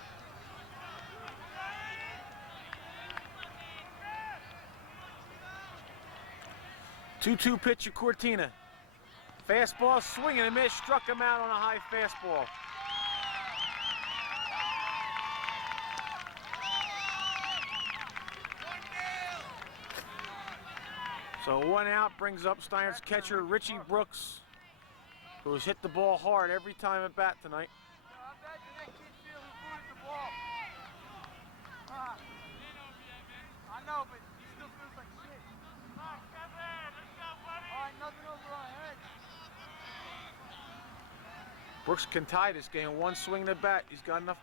Two-two pitcher, Cortina. Fastball, swing and a miss, struck him out on a high fastball. So 1 out brings up Steinert's catcher, Richie Brooks, who's hit the ball hard every time at bat tonight. I know, but he still feels like shit. All right, nothing over our head. Brooks can tie this game. 1 swing to bat. He's got enough